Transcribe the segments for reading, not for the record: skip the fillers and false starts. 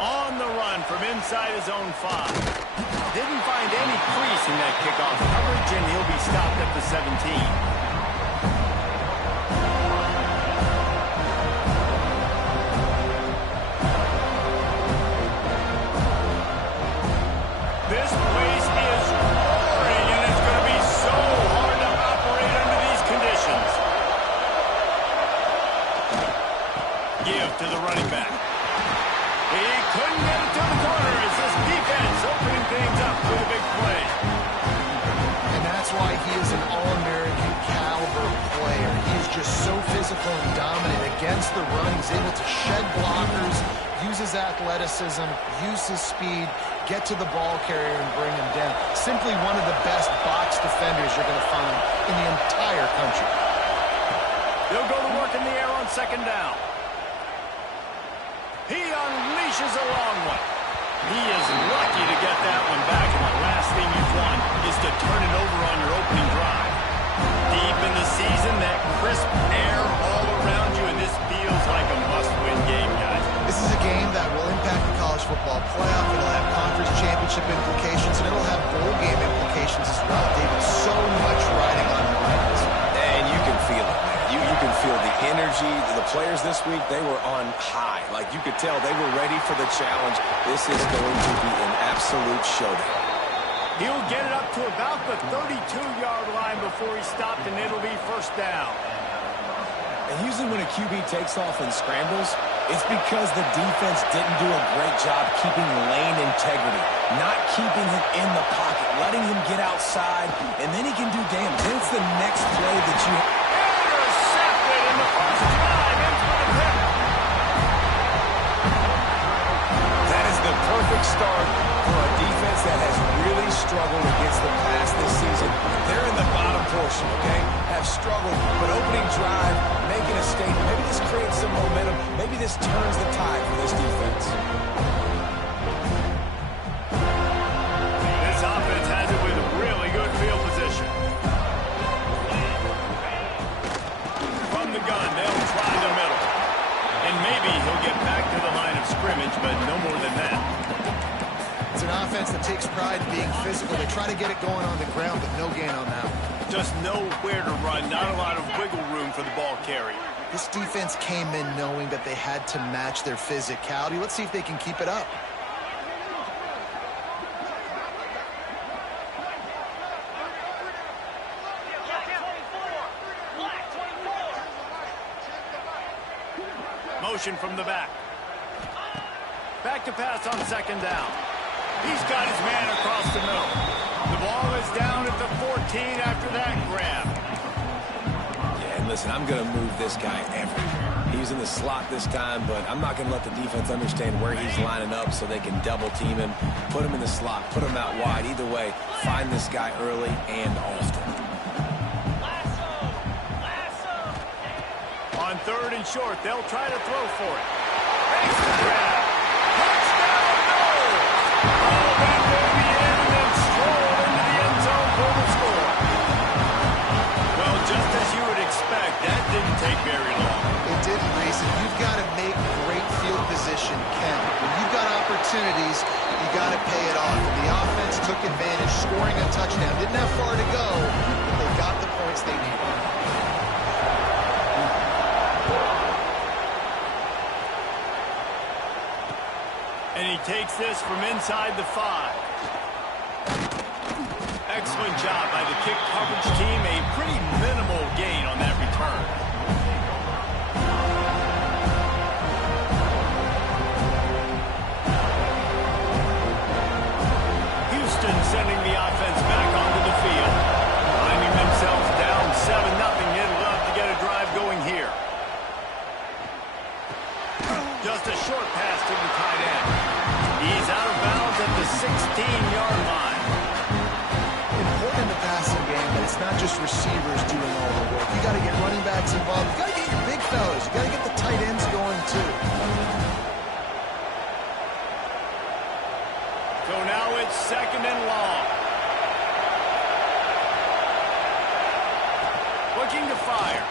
On the run from inside his own 5. Didn't find any crease in that kickoff coverage, and he'll be stopped at the 17. This place is roaring, and it's going to be so hard to operate under these conditions. Give to the running back. He couldn't get it to the corner as this defense opening things up with a big play. And that's why he is an All-American caliber player. He is just so physical and dominant against the run. He's able to shed blockers, use his athleticism, use his speed, get to the ball carrier and bring him down. Simply one of the best box defenders you're going to find in the entire country. They'll go to work in the air on second down. He unleashes a long one. He is lucky to get that one back, and the last thing you want is to turn it over on your opening drive. Deep in the season, that crisp air all around you, and this feels like a must-win game, guys. This is a game that will impact the college football playoff. It'll have conference championship implications, and it'll have bowl game implications as well. David, so much riding on the lines. And you can feel it, man. You can feel the energy. The players this week, they were on high. Like, you could tell they were ready for the challenge. This is going to be an absolute showdown. He'll get it up to about the 32-yard line before he stopped, and it'll be first down. And usually when a QB takes off and scrambles, it's because the defense didn't do a great job keeping lane integrity, not keeping him in the pocket, letting him get outside, and then he can do damage. Then it's the next play that you... Intercepted in the first drive into the pick. That is the perfect start for a defense that has really struggled against the pass this season. They're in the bottom portion, okay? Have struggled, but opening drive, making a statement. Maybe this creates some momentum. Maybe this turns the tide for this defense. This offense has it with really good field position. From the gun, they'll try the middle. And maybe he'll get back to the line of scrimmage, but no more than that. It's an offense that takes pride in being physical. They try to get it going on the ground, but no gain on that one. Just nowhere to run, not a lot of wiggle room for the ball carrier. This defense came in knowing that they had to match their physicality. Let's see if they can keep it up. Motion from the back. Back to pass on second down. He's got his man across the middle. The ball is down at the 14 after that grab. Yeah, and listen, I'm going to move this guy everywhere. He's in the slot this time, but I'm not going to let the defense understand where he's lining up so they can double team him, put him in the slot, put him out wide. Either way, find this guy early and often. On third and short, they'll try to throw for it. Makes the grab. Touchdown, no! Oh, that will be in and then stroll into the end zone for the score. Well, just as you would expect, that didn't take very long. It didn't, Reese, and you've got to make great field position count. When you've got opportunities, you got to pay it off. And the offense took advantage, scoring a touchdown. Didn't have far to go, but they got the points they needed. And he takes this from inside the 5. Excellent job by the kick coverage team. A pretty minimal gain on that return. Houston sending the offense back onto the field. Finding themselves down 7-0. They'd love to get a drive going here. Just a short pass to the tight end. He's out of bounds at the 16-yard line. Important in the passing game, but it's not just receivers doing all the work. You got to get running backs involved. You got to get your big fellas. You got to get the tight ends going too. So now it's second and long. Looking to fire.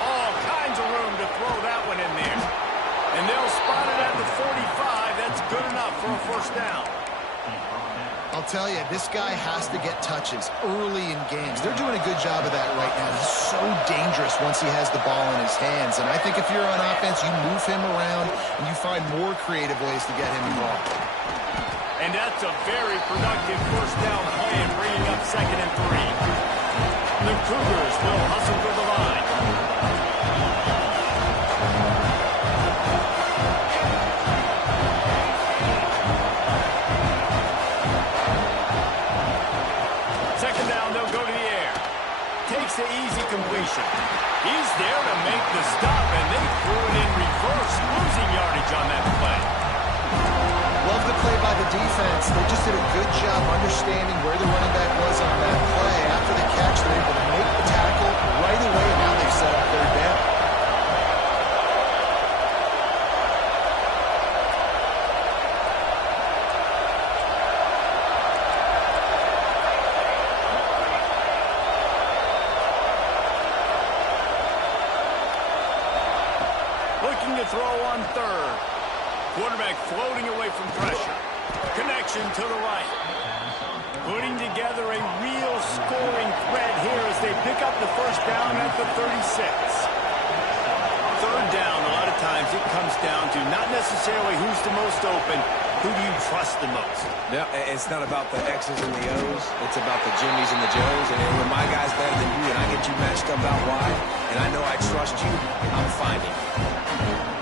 All kinds of room to throw that one in there. And they'll spot it at the 45. first down. I'll tell you, this guy has to get touches early in games. They're doing a good job of that right now. He's so dangerous once he has the ball in his hands. And I think if you're on offense, you move him around and you find more creative ways to get him involved. And that's a very productive first down play and bringing up 2nd and 3. The Cougars will hustle for the line. Takes the easy completion. He's there to make the stop, and they threw it in reverse, losing yardage on that play. Love the play by the defense. They just did a good job understanding where the running back was on that play. After the catch, they're able to make the tackle right away, and now they've set up 3rd down. Throw on 3rd. Quarterback floating away from pressure. Connection to the right. Putting together a real scoring threat here as they pick up the first down at the 36. 3rd down, a lot of times it comes down to not necessarily who's the most open, who do you trust the most? No, it's not about the X's and the O's. It's about the Jimmys and the Joes. And when my guy's better than you and I get you matched up out wide, and I know I trust you, I'm finding you.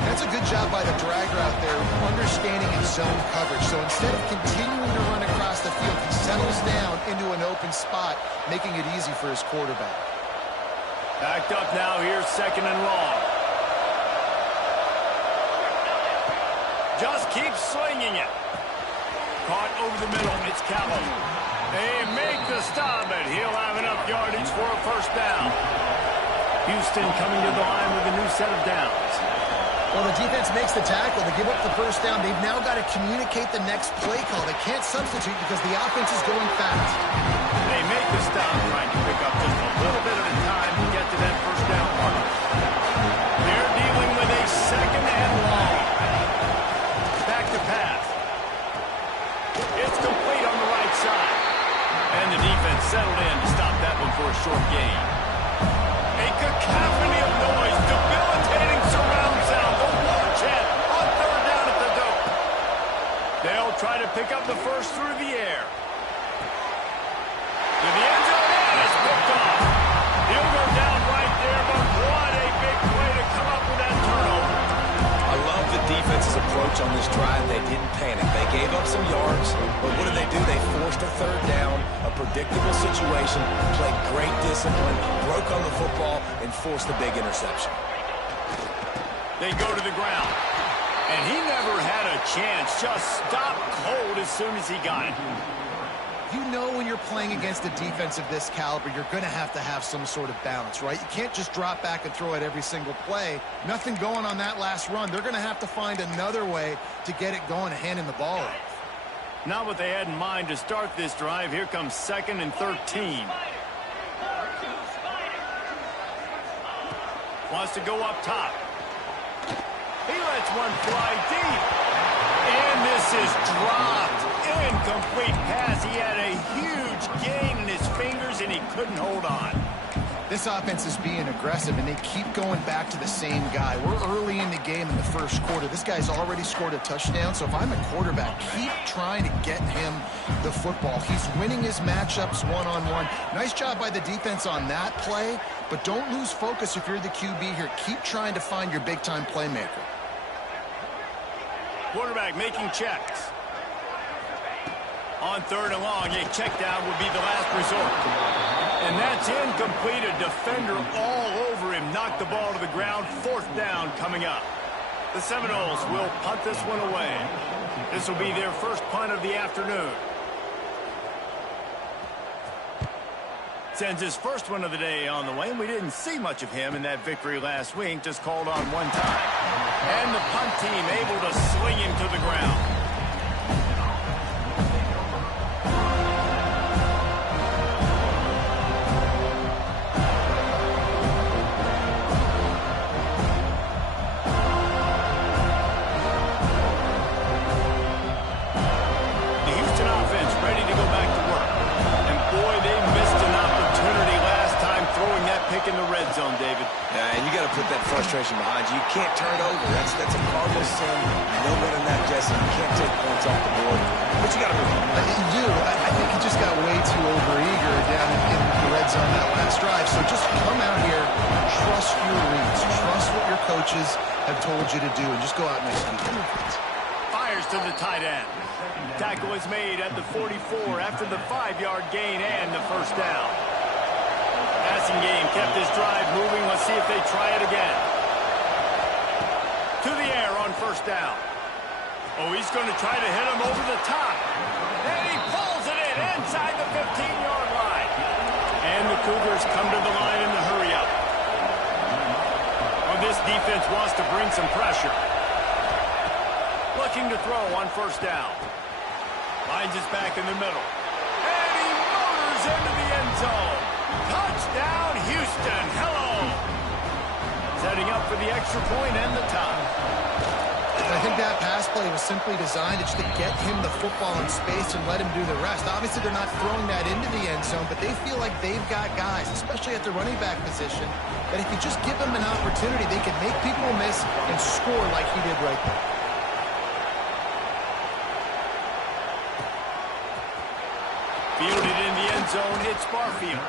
That's a good job by the dragger out there, understanding his zone coverage. So instead of continuing to run across the field, he settles down into an open spot, making it easy for his quarterback. Backed up now, here's 2nd and long. Just keep slinging it. Caught over the middle, it's Calhoun. They make the stop, but he'll have enough yardage for a first down. Houston coming to the line with a new set of downs. Well, the defense makes the tackle. They give up the first down. They've now got to communicate the next play call. They can't substitute because the offense is going fast. They make the stop, trying to pick up just a little bit at a time to get to that first down mark. They're dealing with a 2nd and long. Back to pass. It's complete on the right side. And the defense settled in to stop that one for a short gain. A cacophony of noise, debilitating surround sound. The war chant on 3rd down at the dope. They'll try to pick up the first through the air. To the end zone, and it's picked off. He'll go down right there, but what a big play to come up with that turnover. I love the defense's approach on this drive. They didn't panic. They gave up some yards, but what did they do? They forced a 3rd down, a predictable situation, played great discipline, broke on the football, and forced a big interception. They go to the ground, and he never had a chance. Just stopped cold as soon as he got it. You know when you're playing against a defense of this caliber, you're going to have some sort of balance, right? You can't just drop back and throw it every single play. Nothing going on that last run. They're going to have to find another way to get it going and handing the ball off. Not what they had in mind to start this drive. Here comes 2nd and 13. Wants to go up top. He lets one fly deep. And this is dropped. Incomplete pass. He had a huge gain in his fingers, and he couldn't hold on. This offense is being aggressive, and they keep going back to the same guy. We're early in the game in the first quarter. This guy's already scored a touchdown, so if I'm a quarterback, keep trying to get him the football. He's winning his matchups one-on-one. Nice job by the defense on that play, but don't lose focus if you're the QB here. Keep trying to find your big-time playmaker. Quarterback making checks. On 3rd and long, a check down would be the last resort. And that's incomplete. A defender all over him. Knocked the ball to the ground. 4th down coming up. The Seminoles will punt this one away. This will be their first punt of the afternoon. Sends his first one of the day on the way, and we didn't see much of him in that victory last week. Just called on one time. And the punt team able to swing him to the ground. put that frustration behind you. You can't turn it over. That's a cardinal sin. No better than that, Jesse. You can't take points off the board. But you got to move on. You do. I think he just got way too overeager down in the red zone that last drive. So just come out here, trust your reads, trust what your coaches have told you to do, and just go out and execute your defense. Fires to the tight end. Tackle is made at the 44 after the 5-yard gain and the first down. Passing game kept this drive moving. Let's see if they try it again. To the air on first down. Oh, he's going to try to hit him over the top. And he pulls it in inside the 15-yard line. And the Cougars come to the line in the hurry-up. Well, this defense wants to bring some pressure. Looking to throw on first down. Finds his back in the middle. And he motors into the end zone. Touchdown, Houston. Hello. Setting up for the extra point and the tie. I think that pass play was simply designed just to get him the football in space and let him do the rest. Obviously, they're not throwing that into the end zone, but they feel like they've got guys, especially at the running back position, that if you just give them an opportunity, they can make people miss and score like he did right there. Fielded in the end zone, it's Barfield.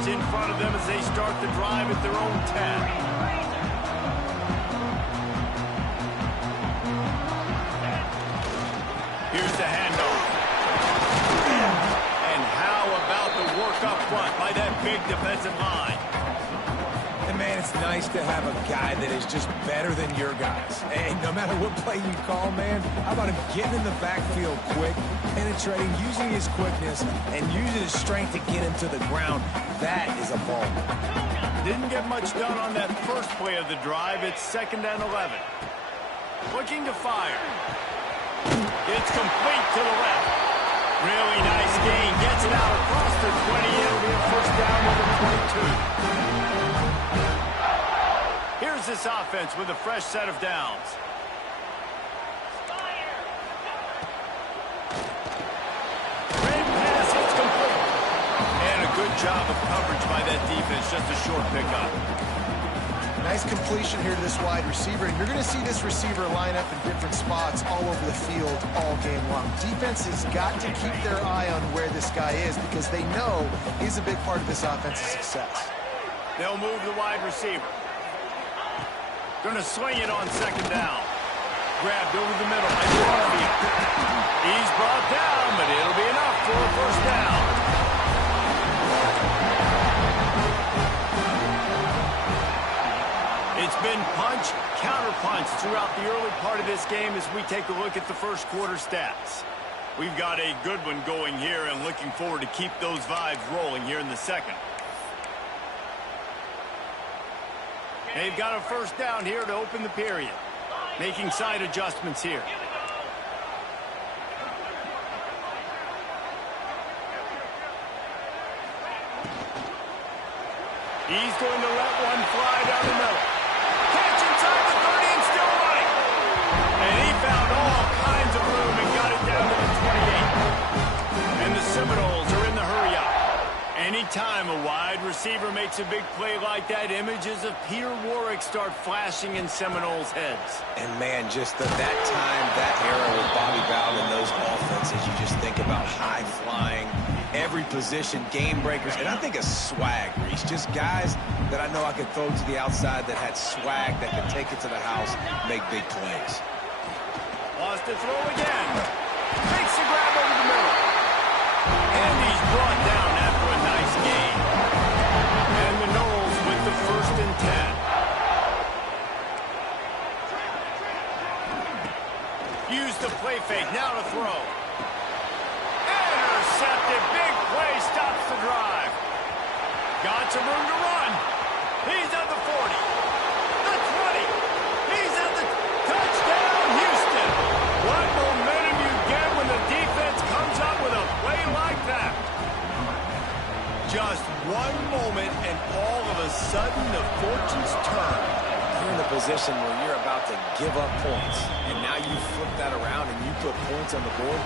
In front of them as they start the drive at their own 10. Here's the handoff. And how about the work up front by that big defensive line? And, man, it's nice to have a guy that is just better than your guys. And no matter what play you call, man, how about him getting in the backfield quick, penetrating, using his quickness, and using his strength to get him to the ground. That is a ball. Didn't get much done on that first play of the drive. It's 2nd and 11. Looking to fire. It's complete to the left. Really nice gain. Gets it out across the 20. It'll be a first down over 22. Here's this offense with a fresh set of downs. Great pass. It's complete. And a good job of coverage by that defense. Just a short pickup. Nice completion here to this wide receiver, and you're going to see this receiver line up in different spots all over the field all game long. Defense has got to keep their eye on where this guy is because they know he's a big part of this offense's success. They'll move the wide receiver. Going to swing it on 2nd down. Grabbed over the middle by Barfield. He's brought down, but it'll be enough for a first down. It's been punch, counter-punch throughout the early part of this game as we take a look at the first quarter stats. We've got a good one going here and looking forward to keep those vibes rolling here in the second. They've got a first down here to open the period. Making side adjustments here. He's going to let one fly down the middle. Catch inside the 30 and still running. And he found all kinds of room and got it down to the 28. And the Seminoles are in the hurry-up. Anytime a wide receiver makes a big play like that, images of Peter Warwick start flashing in Seminoles' heads. And, man, just that time, that era with Bobby Bowden and those offenses, you just think about high-flying, every position, game breakers, and I think of swag, Reese. Just guys that I know I could throw to the outside that had swag that could take it to the house, make big plays. Wants to throw again. Makes the grab over the middle. And he's brought down after a nice gain. And the Noles with the 1st and 10. Use the play fake. Now to throw. Intercepted. Big play. Stops the drive. Got some room to run. He's at the 40. The 20. He's at the touchdown, Houston. What momentum you get when the defense comes up with a play like that. Just one moment, and all of a sudden, the fortunes turn. position where you're about to give up points, and now you flip that around and you put points on the board,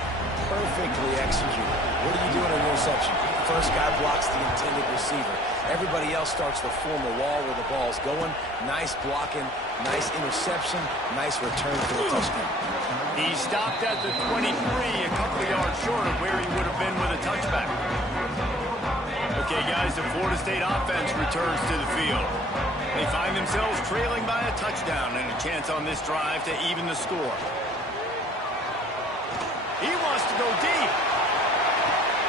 perfectly executed. What are you doing in interception? First guy blocks the intended receiver. Everybody else starts to form a wall where the ball's going. Nice blocking, nice interception, nice return for the touchdown. He stopped at the 23, a couple of yards short of where he would have been with a touchback. Okay, guys, the Florida State offense returns to the field. They find themselves trailing by a touchdown and a chance on this drive to even the score. He wants to go deep.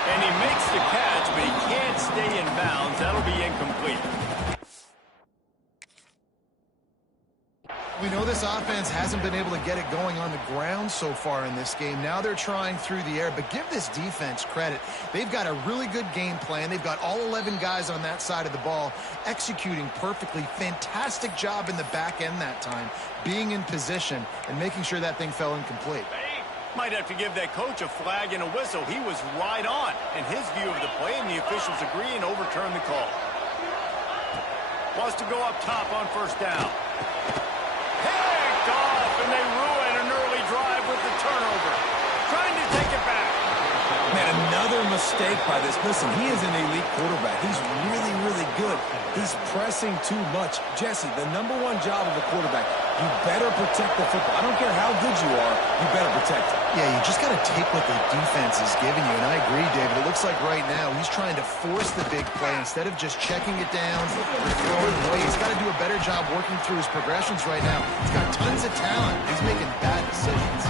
And he makes the catch, but he can't stay in bounds. That'll be incomplete. We know this offense hasn't been able to get it going on the ground so far in this game. Now they're trying through the air, but give this defense credit. They've got a really good game plan. They've got all 11 guys on that side of the ball executing perfectly. Fantastic job in the back end that time, being in position and making sure that thing fell incomplete. Might have to give that coach a flag and a whistle. He was right on in his view of the play, and the officials agree and overturn the call. Wants to go up top on first down. Picked off, and they ruin an early drive with the turnover. Trying to take it back. Man, another mistake by this. Listen, he is an elite quarterback. He's really, really good. He's pressing too much. Jesse, the #1 job of a quarterback, you better protect the football. I don't care how good you are, you better protect it. Yeah, you just got to take what the defense is giving you, and I agree, David. It looks like right now he's trying to force the big play instead of just checking it down or throwing away. He's got to do a better job working through his progressions right now. He's got tons of talent. He's making bad decisions.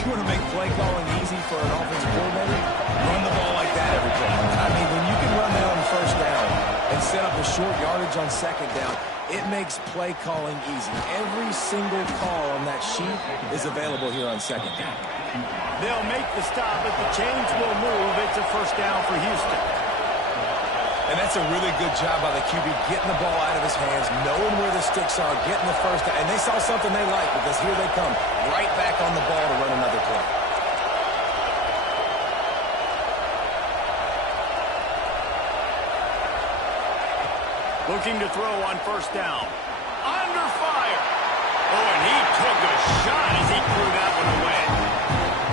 You want to make play calling easy for an offensive coordinator? Run the ball like that every play. I mean, when you can run that on first down and set up a short yardage on second down, it makes play calling easy. Every single call on that sheet is available here on second down. They'll make the stop, but the chains will move. It's a first down for Houston. And that's a really good job by the QB, getting the ball out of his hands, knowing where the sticks are, getting the first down. And they saw something they like because here they come, right back on the ball to run another play. Looking to throw on first down. Under fire. Oh, and he took a shot as he threw that one away.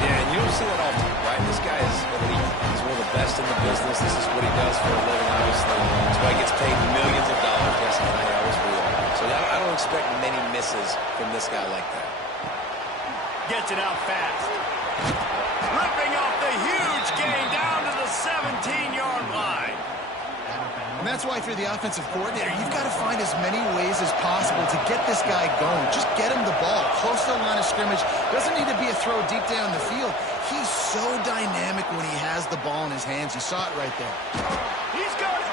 Yeah, and you don't see that often, right? This guy is elite. He's one of the best in the business. This is what he does for a living, obviously. That's why he gets paid millions of dollars. Yes, and I always will. So I don't expect many misses from this guy like that. Gets it out fast. Ripping off the huge gain down to the 17-yard line. And that's why, if you're the offensive coordinator, you've got to find as many ways as possible to get this guy going. Just get him the ball close to the line of scrimmage. Doesn't need to be a throw deep down the field. He's so dynamic when he has the ball in his hands. You saw it right there. He's got it.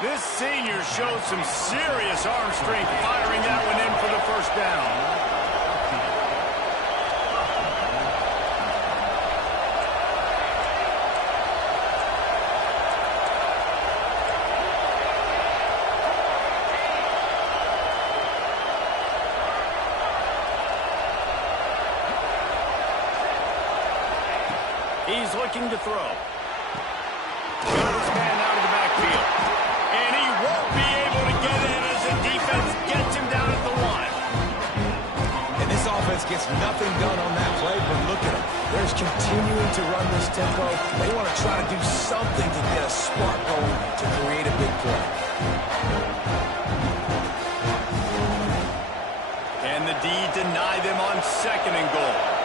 This senior showed some serious arm strength firing that one in for the first down. He's looking to throw. Goes man out of the backfield. And he won't be able to get in as the defense gets him down at the line. And this offense gets nothing done on that play, but look at them. They're just continuing to run this tempo. They want to try to do something to get a spark going to create a big play. And the D deny them on second and goal.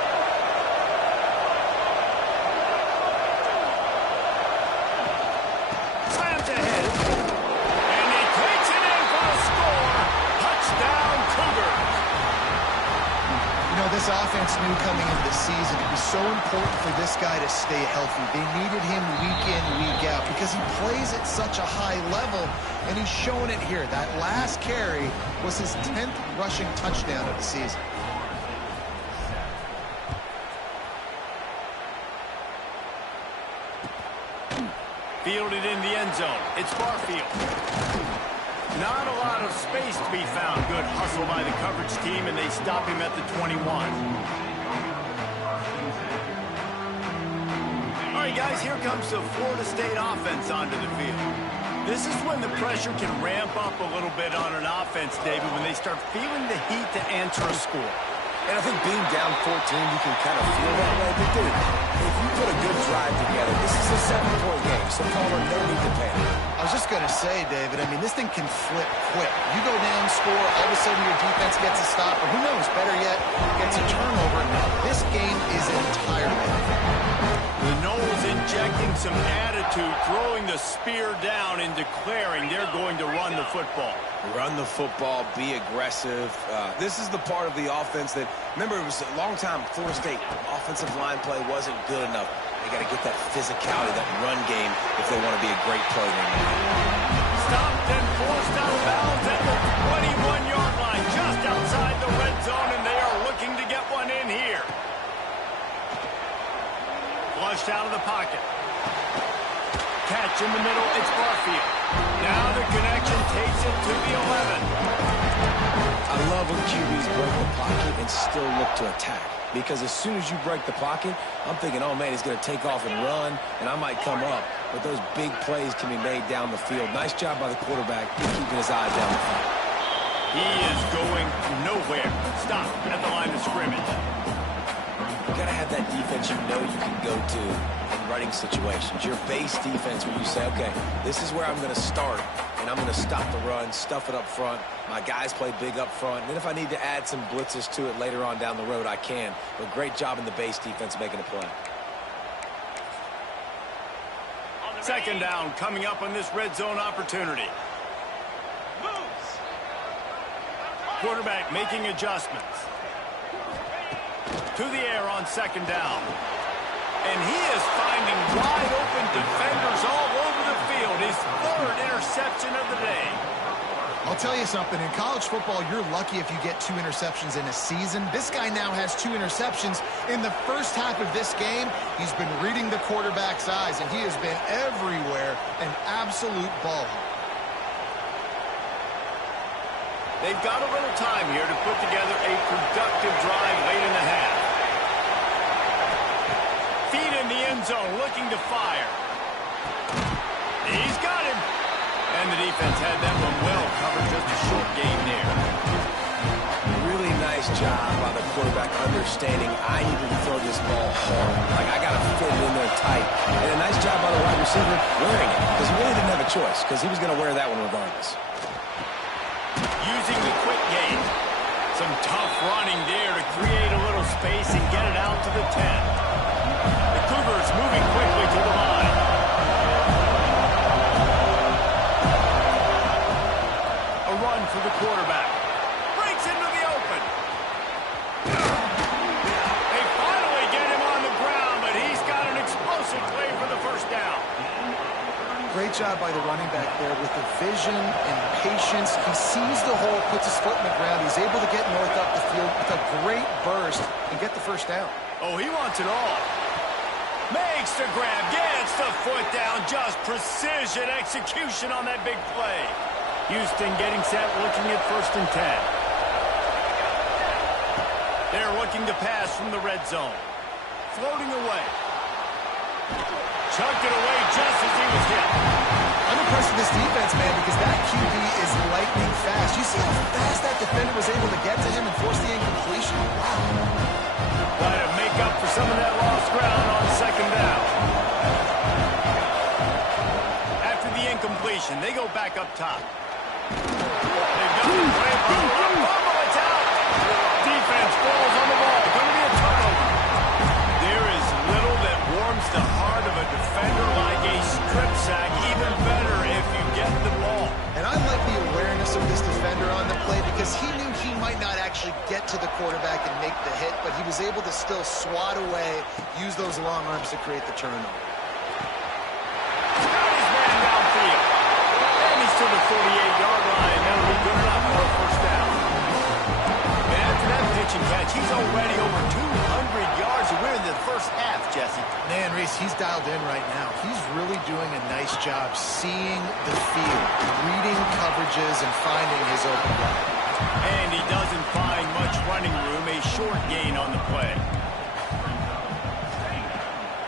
This offense knew coming into the season it was so important for this guy to stay healthy. They needed him week in, week out because he plays at such a high level, and he's showing it here. That last carry was his 10th rushing touchdown of the season. Fielded in the end zone. It's Barfield. Not a lot of space to be found. Good hustle by the coverage team, and they stop him at the 21. All right, guys, here comes the Florida State offense onto the field. This is when the pressure can ramp up a little bit on an offense, David, when they start feeling the heat to answer a score. And I think being down 14, you can kind of feel that way. But, dude, if you put a good drive together, this is a 7-point game, so Palmer, no need to panic. I was just going to say, David, I mean, this thing can flip quick. You go down, score, all of a sudden your defense gets a stop, or who knows, better yet, gets a turnover. This game is entirely The Noles injecting some attitude, throwing the spear down and declaring they're going to run the football. Run the football, be aggressive. This is the part of the offense that, remember, it was a long time, Florida State offensive line play wasn't good enough. They got to get that physicality, that run game, if they want to be a great program. Stopped and forced out of bounds at the 21-yard line, just outside the red zone, and they are looking to get one in here. Flushed out of the pocket. Catch in the middle, it's Barfield. Now the connection takes it to the 11. I love when QBs break the pocket and still look to attack. Because as soon as you break the pocket, I'm thinking, oh, man, he's going to take off and run, and I might come up. But those big plays can be made down the field. Nice job by the quarterback, keeping his eyes down the field. He is going nowhere. Stop at the line of scrimmage. You got to have that defense you know you can go to in running situations. Your base defense where you say, okay, this is where I'm going to start, and I'm going to stop the run, stuff it up front. My guys play big up front. And then if I need to add some blitzes to it later on down the road, I can. But great job in the base defense making a play. Second down coming up on this red zone opportunity. Quarterback making adjustments. To the air on second down. And he is finding wide open defenders all over the field. His third interception of the day. I'll tell you something. In college football, you're lucky if you get 2 interceptions in a season. This guy now has 2 interceptions. In the first half of this game, he's been reading the quarterback's eyes, and he has been everywhere, an absolute ball hawk. They've got a little time here to put together a productive drive late in the half. Feet in the end zone, looking to fire. He's got him. And the defense had that one well covered, just a short game there. Really nice job by the quarterback understanding I need to throw this ball hard. Like, I got to fit it in there tight. And a nice job by the wide receiver wearing it, because he really didn't have a choice, because he was going to wear that one regardless. Using the quick game. Some tough running there to create a little space and get it out to the 10. The Cougars moving quickly to the line. A run for the quarterback. Breaks into the open. They finally get him on the ground, but he's got an explosive play for the first down. Great job by the running back there with the vision and patience. He sees the hole, puts his foot in the ground. He's able to get north up the field with a great burst and get the first down. Oh, he wants it all. Makes the grab, gets the foot down. Just precision execution on that big play. Houston getting set, looking at 1st and 10. They're looking to pass from the red zone. Floating away. Chucked it away just as he was hit. I'm impressed with this defense, man, because that QB is lightning fast. You see how fast that defender was able to get to him and force the incompletion? Wow. Try to make up for some of that lost ground on second down. After the incompletion, they go back up top. They've got the play. Fumble, it's out. Defense falls on the ball. Going to be a turnover. There is little that warms the heart of a defender like a strip sack. Even better if you get the ball. And I like the awareness of this defender on the play because he knew he might not actually get to the quarterback and make the hit, but he was able to still swat away, use those long arms to create the turnover. Got his man downfield. And he's to the 48-yard line. That'll be good enough for a first down. And after that pitch and catch, he's already over 200 yards. We're in the first half, Jesse. Man, Reese, he's dialed in right now. He's really doing a nice job seeing the field, reading coverages, and finding his open guy. And he doesn't find much running room, a short gain on the play.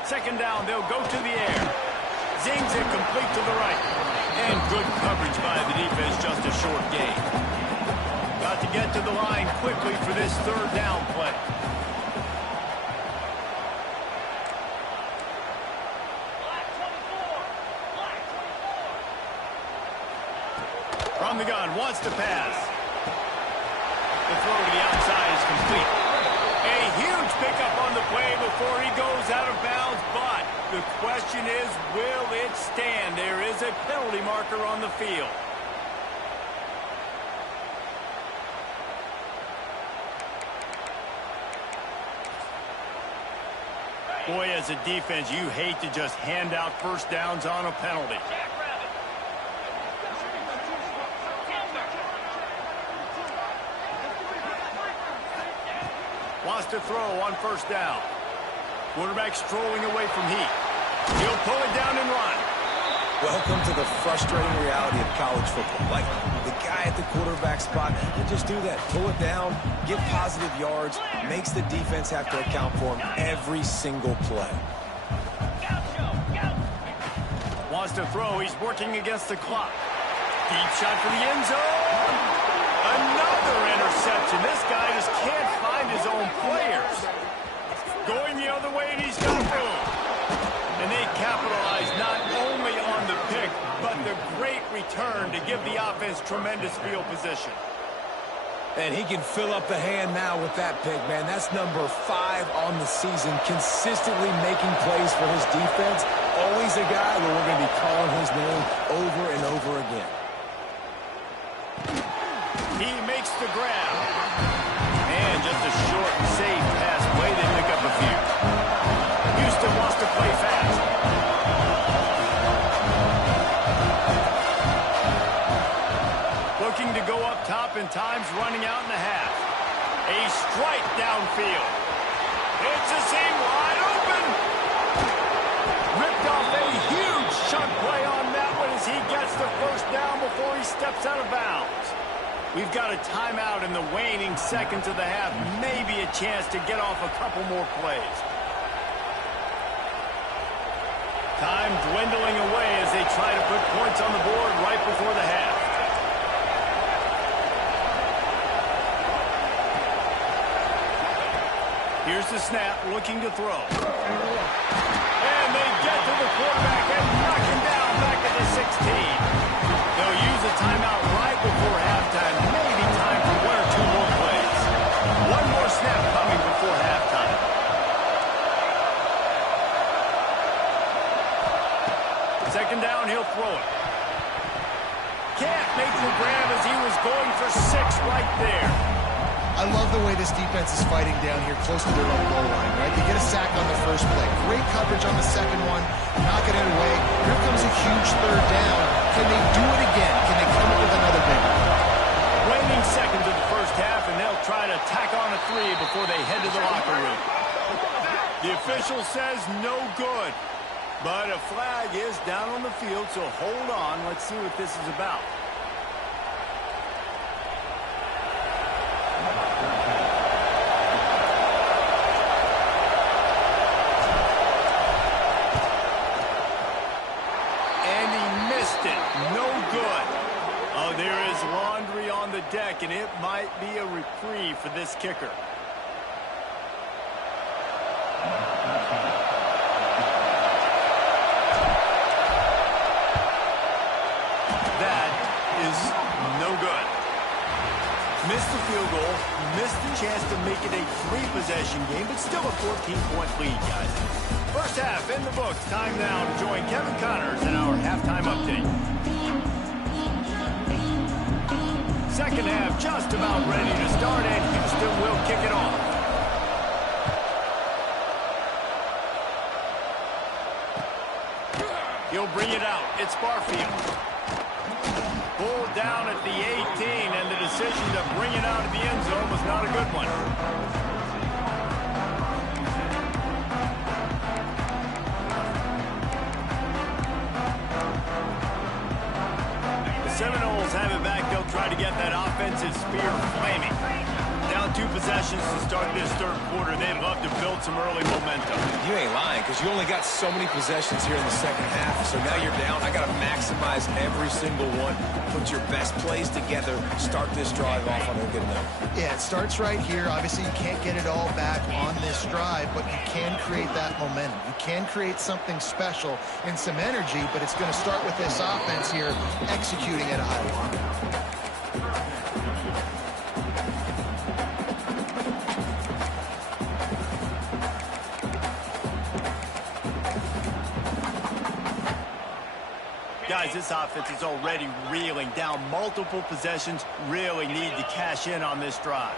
Second down, they'll go to the air. Zings it complete to the right. And good coverage by the defense, just a short gain. Got to get to the line quickly for this third down play. From the gun, wants to pass. The throw to the outside is complete. A huge pickup on the play before he goes out of bounds, but the question is, will it stand? There is a penalty marker on the field. Boy, as a defense, you hate to just hand out first downs on a penalty. Wants to throw on first down. Quarterback strolling away from heat. He'll pull it down and run. Welcome to the frustrating reality of college football. Like, the guy at the quarterback spot can just do that. Pull it down, get positive yards, makes the defense have to account for him every single play. Wants to throw. He's working against the clock. Deep shot for the end zone. Another interception. This guy just can't find his own players. Going the other way, and he's got room. And they capitalize not only on the pick, but the great return to give the offense tremendous field position. And he can fill up the hand now with that pick, man. That's number 5 on the season, consistently making plays for his defense. Always a guy where we're going to be calling his name over and over again. He makes the grab. And just a short, safe pass play. They pick up a few. Houston wants to play fast. Looking to go up top, and time's running out in the half. A strike downfield. It's a seam wide open. Ripped off a huge chunk play on that one as he gets the first down before he steps out of bounds. We've got a timeout in the waning seconds of the half. Maybe a chance to get off a couple more plays. Time dwindling away as they try to put points on the board right before the half. Here's the snap, looking to throw. And they get to the quarterback and knock him down back at the 16. They'll use a timeout right before halftime. Maybe time for 1 or 2 more plays. One more snap coming before halftime. Second down, he'll throw it. Can't make the grab as he was going for 6 right there. I love the way this defense is fighting down here close to their own goal line, right? They get a sack on the first play. Great coverage on the second one. Knock it away. Here comes a huge third down. Can they do it again? Can they come up with another big one? Waning seconds of the first half, and they'll try to tack on a 3 before they head to the locker room. The official says no good. But a flag is down on the field, so hold on. Let's see what this is about. And he missed it. No good. Oh, there is laundry on the deck, and it might be a reprieve for this kicker. Missed the field goal, missed the chance to make it a 3-possession game, but still a 14-point lead, guys. First half in the books. Time now to join Kevin Connors in our halftime update. Second half just about ready to start, and Houston will kick it off. He'll bring it out. It's Barfield. Pulled down at the 18, and the decision to bring it out of the end zone was not a good one. The Seminoles have it back. They'll try to get that offensive spear flaming. Down 2 possessions to start this third quarter. They'd love to build some early momentum. You ain't lying, because you only got so many possessions here in the second half. So now you're down. I got to maximize every single one. Put your best plays together. Start this drive off on a good note. Yeah, it starts right here. Obviously, you can't get it all back on this drive, but you can create that momentum. You can create something special and some energy, but it's going to start with this offense here executing at a high level. Guys, this offense is already reeling down multiple possessions. Really need to cash in on this drive.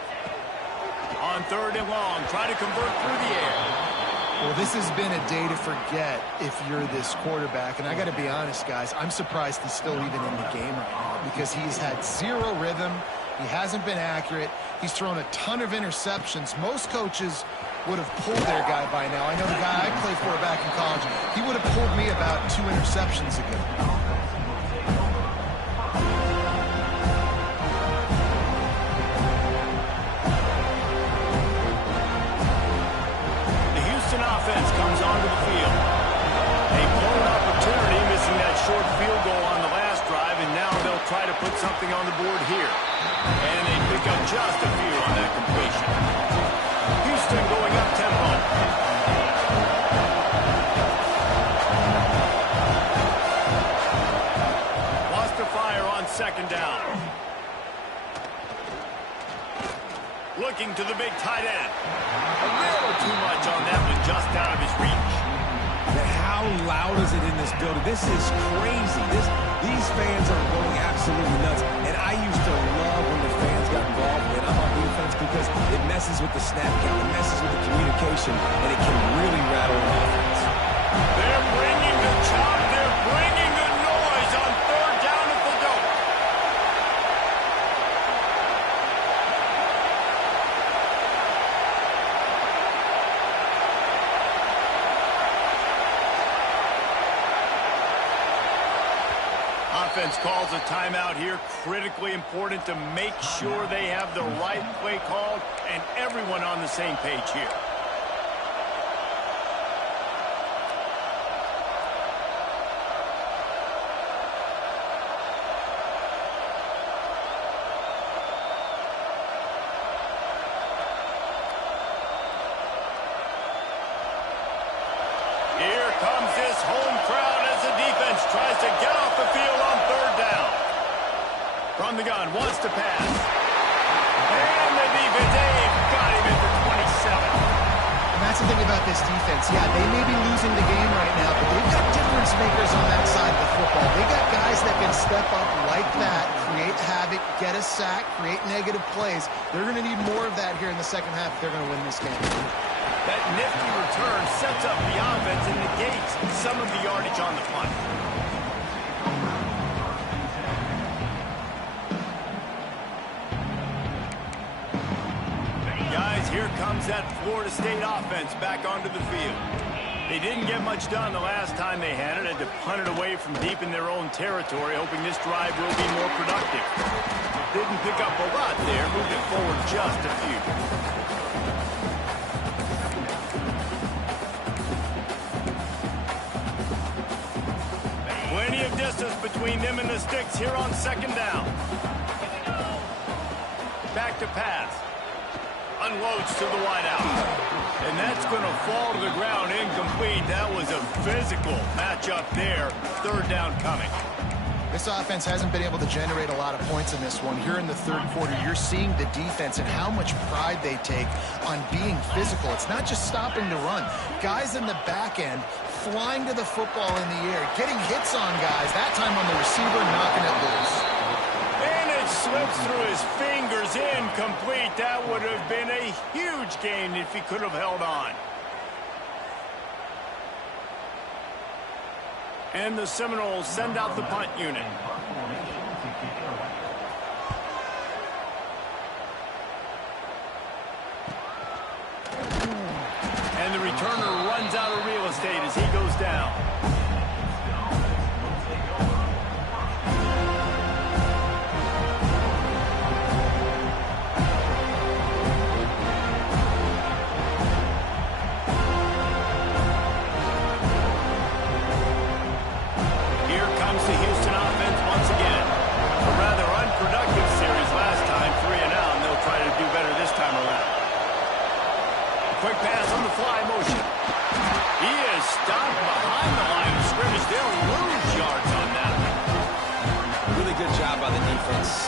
On 3rd and long, try to convert through the air. Well, this has been a day to forget if you're this quarterback. And I got to be honest, guys, I'm surprised he's still even in the game right now because he's had 0 rhythm. He hasn't been accurate. He's thrown a ton of interceptions. Most coaches would have pulled their guy by now. I know the guy I played for back in college, he would have pulled me about 2 interceptions ago. The Houston offense comes onto the field. A blown opportunity, missing that short field goal on the last drive, and now they'll try to put something on the board here. And they pick up just a few on that completion. Houston going up tempo. Lost to fire on 2nd down. Looking to the big tight end. A little too much on that one, just out of his reach. But how loud is it in this building? This is crazy. These fans are going absolutely nuts. And I used to love when the fans got involved and I'm on defense because it messes with the snap count, it messes with the communication, and it can really rattle an offense. They're bringing the chop. They're bringing the noise on 3rd down at the dope. Offense calls a timeout here. Critically important to make sure they have the right play called and everyone on the same page here. Here comes this home crowd as the defense tries to get off the field on 3rd down. From the gun, wants to pass. And the defense, they've got him at the 27. And that's the thing about this defense. Yeah, they may be losing the game right now, but they've got difference makers on that side of the football. They got guys that can step up like that, create havoc, get a sack, create negative plays. They're going to need more of that here in the second half if they're going to win this game. That nifty return sets up the offense and negates some of the yardage on the punt. Guys, here comes that Florida State offense back onto the field. They didn't get much done the last time they had it. Had to punt it away from deep in their own territory, hoping this drive will be more productive. Didn't pick up a lot there, moved it forward just a few. Plenty of distance between them and the sticks here on 2nd down. Back to pass. Unloads to the wideout. And that's going to fall to the ground incomplete. That was a physical matchup there. 3rd down coming. This offense hasn't been able to generate a lot of points in this one. Here in the 3rd quarter, you're seeing the defense and how much pride they take on being physical. It's not just stopping to run. Guys in the back end flying to the football in the air, getting hits on guys, that time on the receiver, knocking it loose. And it slips through his fingers, incomplete. That would have been a huge gain if he could have held on. And the Seminoles send out the punt unit. And the returner runs out of real estate as he goes down.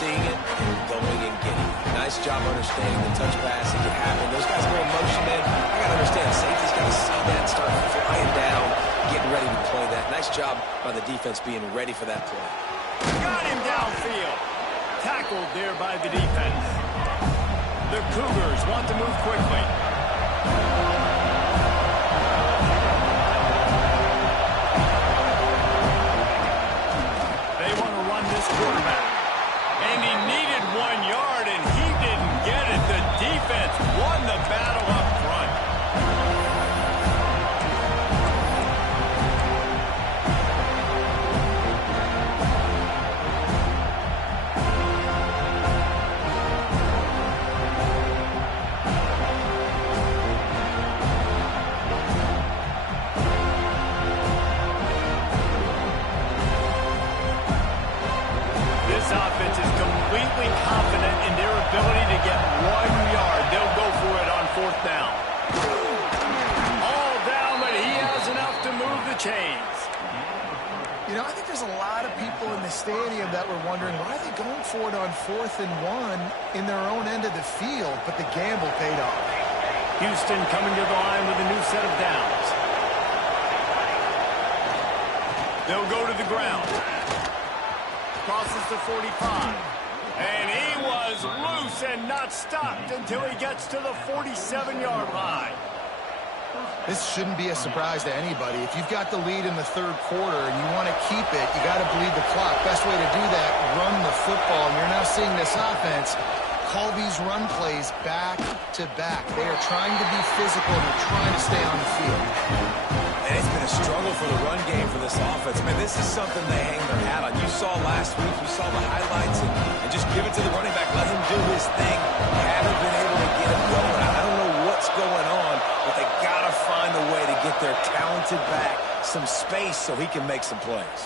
seeing it and going and getting it. Nice job understanding the touch pass. It can happen. Those guys are in motion, man. I got to understand. Safety's got to see that, start flying down, getting ready to play that. Nice job by the defense being ready for that play. Got him downfield. Tackled there by the defense. The Cougars want to move quickly. They want to run this quarterback. And he needed 1 yard, and he didn't get it. The defense won the battle up front. This offense is completely confident in their ability to get 1 yard. They'll go for it on 4th down. All down, but he has enough to move the chains. You know, I think there's a lot of people in the stadium that were wondering, why are they going for it on 4th and 1 in their own end of the field? But the gamble paid off. Houston coming to the line with a new set of downs. They'll go to the ground. Crosses the 45. And he was loose and not stopped until he gets to the 47-yard line. This shouldn't be a surprise to anybody. If you've got the lead in the 3rd quarter and you want to keep it, you got to bleed the clock. Best way to do that, run the football. And you're now seeing this offense call these run plays back to back. They are trying to be physical. They're trying to stay on the field. And it's been a struggle for the run game for this offense. Man, this is something they hang their hat on. You saw last week, you saw the highlights, and just give it to the running back. Let him do his thing. Haven't been able to get him going. I don't know what's going on, but they got to find a way to get their talented back some space so he can make some plays.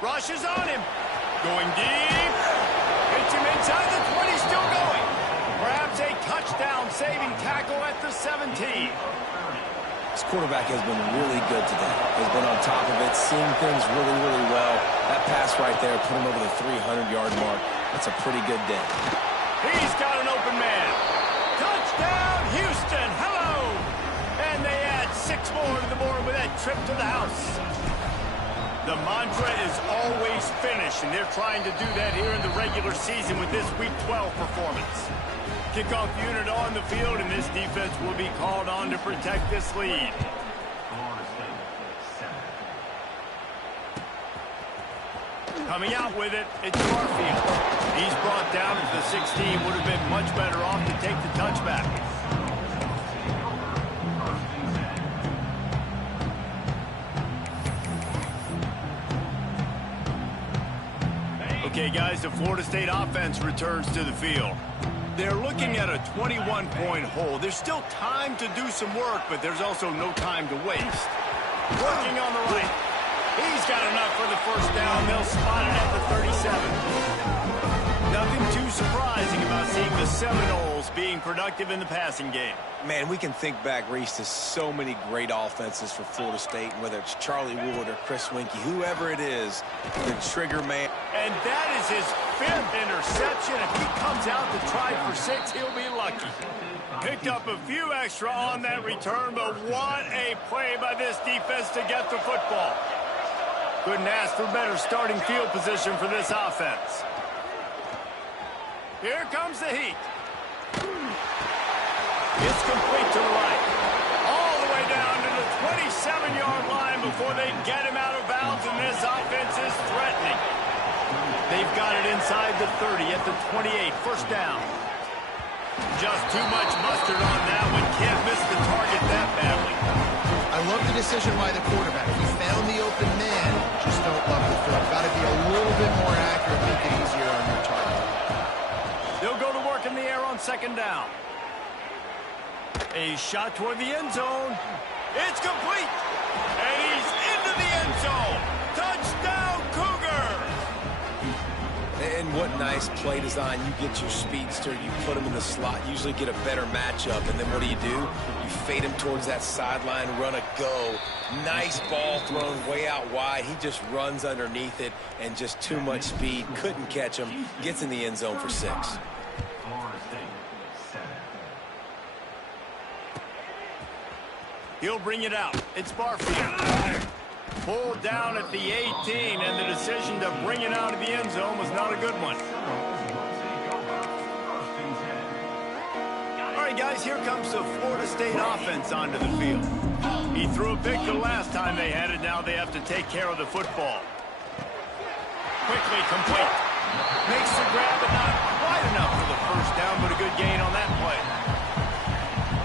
Rush is on him. Going deep. Hits him inside the 20, still going. Perhaps a touchdown-saving tackle at the 17. This quarterback has been really good today. Has been on top of it, seeing things really, really well. That pass right there put him over the 300-yard mark. That's a pretty good day. He's got an open man. Touchdown, Houston. Hello. And they add 6 more to the board with that trip to the house. The mantra is always finish, and they're trying to do that here in the regular season with this Week 12 performance. Kickoff unit on the field, and this defense will be called on to protect this lead. Coming out with it, it's Garfield. He's brought down at the 16. Would have been much better off to take the touchback. Okay, guys, the Florida State offense returns to the field. They're looking at a 21-point hole. There's still time to do some work, but there's also no time to waste. Working on the right. He's got enough for the 1st down. They'll spot it at the 37. Nothing too surprising about seeing the Seminoles being productive in the passing game. Man, we can think back, Reese, to so many great offenses for Florida State, whether it's Charlie Wood or Chris Winkie, whoever it is, the trigger man. And that is his 5th interception. If he comes out to try for 6, he'll be lucky. Picked up a few extra on that return, but what a play by this defense to get the football. Couldn't ask for better starting field position for this offense. Here comes the heat. It's complete to the right. All the way down to the 27-yard line before they get him out of bounds, and this offense is threatening. They've got it inside the 30 at the 28, 1st down. Just too much mustard on that one. Can't miss the target that badly. I love the decision by the quarterback. He found the open man. Just don't love the throw. Got to be a little bit more accurate, make it easier on your target. They'll go to work in the air on 2nd down. A shot toward the end zone. It's complete. And he's into the end zone. Touchdown, Cougars! And what nice play design. You get your speedster, you put him in the slot, usually get a better matchup, and then what do? You fade him towards that sideline, run a go. Nice ball thrown way out wide. He just runs underneath it, and just too much speed. Couldn't catch him. Gets in the end zone for 6. He'll bring it out. It's Barfield. Pulled down at the 18, and the decision to bring it out of the end zone was not a good one. All right, guys, here comes the Florida State offense onto the field. He threw a pick the last time they had it. Now they have to take care of the football. Quickly complete. Makes the grab, but not quite enough for the first down, but a good gain on that play.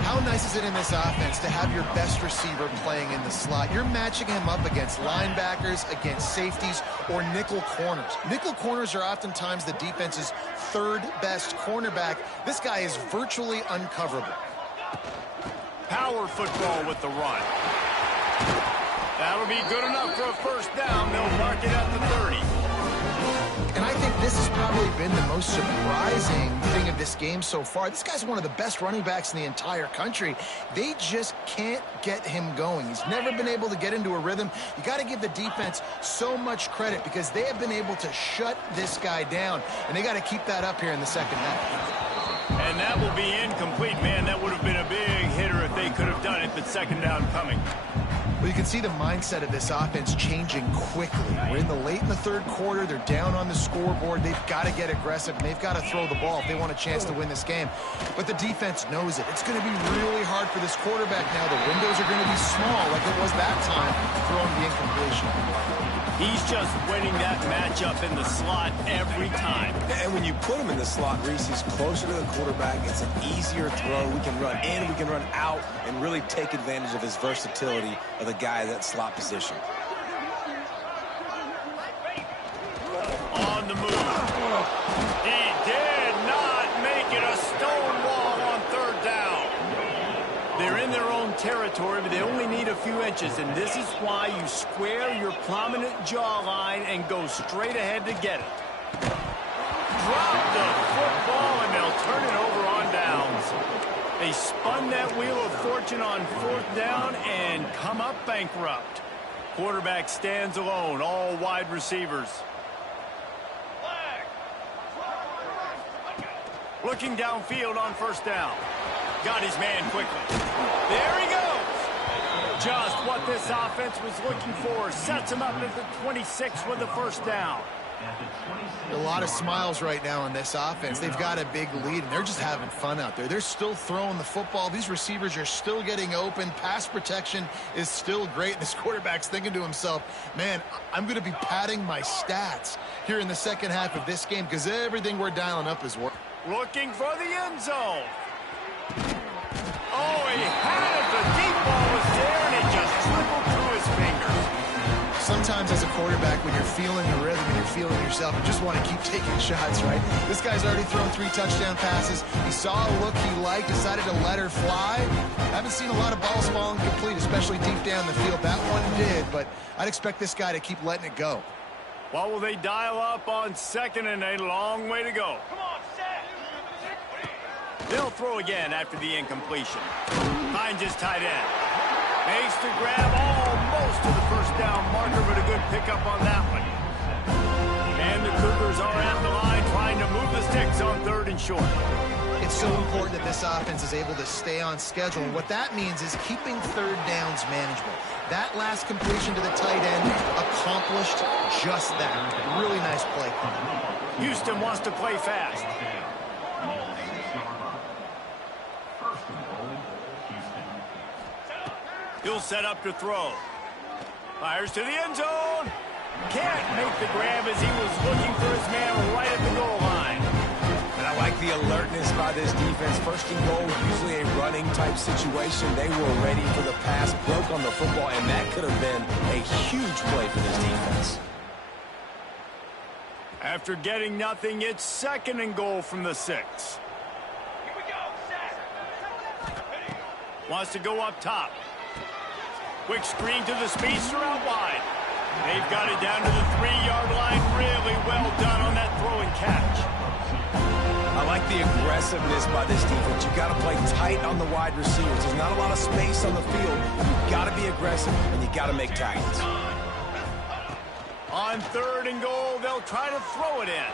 How nice is it in this offense to have your best receiver playing in the slot? You're matching him up against linebackers, against safeties, or nickel corners. Nickel corners are oftentimes the defense's third best cornerback. This guy is virtually uncoverable. Power football with the run. That'll be good enough for a first down. They'll mark it at the 30. And I think this has probably been the most surprising thing of this game so far. This guy's one of the best running backs in the entire country. They just can't get him going. He's never been able to get into a rhythm. You got to give the defense so much credit because they have been able to shut this guy down, and they got to keep that up here in the second half. And that will be incomplete, man. That would have been a big hitter if they could have done it, but second down coming. Well, you can see the mindset of this offense changing quickly. We're in the third quarter. They're down on the scoreboard. They've got to get aggressive, and they've got to throw the ball if they want a chance to win this game. But the defense knows it. It's going to be really hard for this quarterback now. The windows are going to be small like it was that time throwing the incompletion. He's just winning that matchup in the slot every time. And when you put him in the slot, Reese, he's closer to the quarterback. It's an easier throw. We can run in, we can run out, and really take advantage of his versatility of the guy in that slot position. On the move. He did not make it a stone wall on third down. They're in their own territory, but they only need a few inches, and this is why you square your prominent jawline and go straight ahead to get it. Drop the football, and they'll turn it over on downs. They spun that wheel of fortune on fourth down and come up bankrupt. Quarterback stands alone, all wide receivers. Looking downfield on first down. Got his man quickly. There he goes. Just what this offense was looking for. Sets him up at the 26 with the first down. A lot of smiles right now on this offense. They've got a big lead, and they're just having fun out there. They're still throwing the football. These receivers are still getting open. Pass protection is still great. This quarterback's thinking to himself, man, I'm going to be padding my stats here in the second half of this game because everything we're dialing up is working. Looking for the end zone. Oh, he had it. The deep ball was there, and it just dribbled through his fingers. Sometimes as a quarterback, when you're feeling the rhythm and you're feeling yourself, you just want to keep taking shots, right? This guy's already thrown 3 touchdown passes. He saw a look he liked, decided to let her fly. Haven't seen a lot of balls falling complete, especially deep down the field. That one did, but I'd expect this guy to keep letting it go. What will they dial up on second and a long way to go? Come on, set. They'll throw again after the incompletion. Finds his tight end. Makes the grab almost to the first down marker, but a good pickup on that one. And the Cougars are at the line trying to move the sticks on third and short. It's so important that this offense is able to stay on schedule. And what that means is keeping third downs manageable. That last completion to the tight end accomplished just that. Really nice play. Houston wants to play fast. He'll set up to throw. Fires to the end zone. Can't make the grab as he was looking for his man right at the goal line. And I like the alertness by this defense. First and goal, usually a running type situation. They were ready for the pass, broke on the football, and that could have been a huge play for this defense. After getting nothing, it's second and goal from the 6. Here we go, set. Wants to go up top. Quick screen to the speedster out wide. They've got it down to the 3-yard line. Really well done on that throw and catch. I like the aggressiveness by this defense. You got to play tight on the wide receivers. There's not a lot of space on the field. You got to be aggressive, and you got to make tackles. On 3rd and goal, they'll try to throw it in.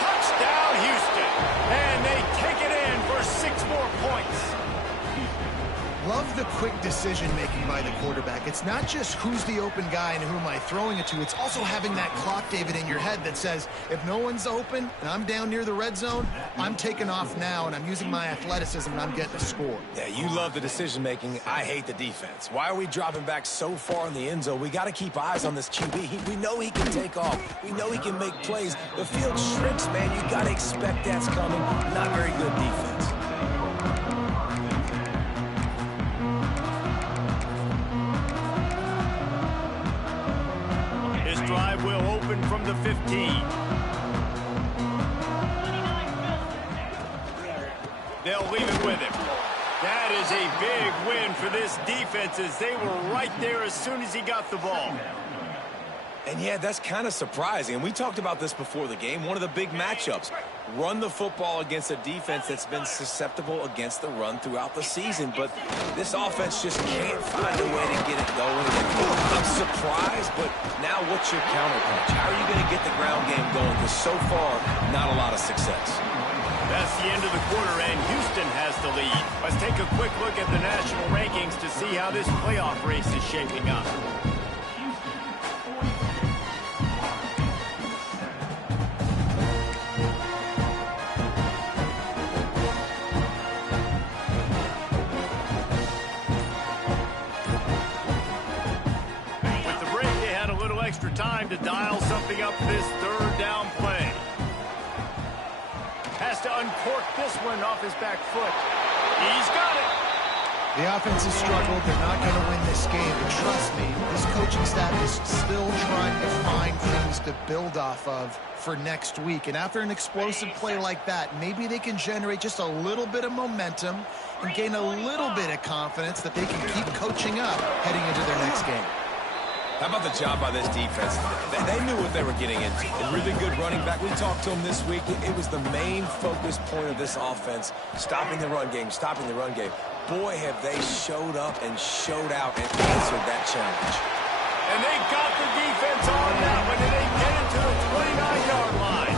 Touchdown, Houston. And they take it in for 6 more points. Love the quick decision-making by the quarterback. It's not just who's the open guy and who am I throwing it to. It's also having that clock, David, in your head that says, if no one's open and I'm down near the red zone, I'm taking off now and I'm using my athleticism and I'm getting a score. Yeah, you love the decision-making. I hate the defense. Why are we dropping back so far in the end zone? We got to keep eyes on this QB. We know he can take off. We know he can make plays. The field shrinks, man. You got to expect that's coming. Not very good defense. Drive will open from the 15. They'll leave it with him. That is a big win for this defense as they were right there as soon as he got the ball. And yeah, that's kind of surprising. And we talked about this before the game. One of the big matchups. Run the football against a defense that's been susceptible against the run throughout the season. But this offense just can't find a way to get it going. I'm surprised, but now what's your counterpunch? How are you going to get the ground game going? Because so far, not a lot of success. That's the end of the quarter, and Houston has the lead. Let's take a quick look at the national rankings to see how this playoff race is shaping up. Extra time to dial something up for this 3rd down play. Has to uncork this one off his back foot. He's got it. The offense has struggled. They're not going to win this game. But trust me, this coaching staff is still trying to find things to build off of for next week. And after an explosive play like that, maybe they can generate just a little bit of momentum and gain a little bit of confidence that they can keep coaching up heading into their next game. How about the job by this defense? They knew what they were getting into. A really good running back. We talked to him this week. It was the main focus point of this offense, stopping the run game, stopping the run game. Boy, have they showed up and showed out and answered that challenge. And they got the defense on that one, and they get it to the 29-yard line.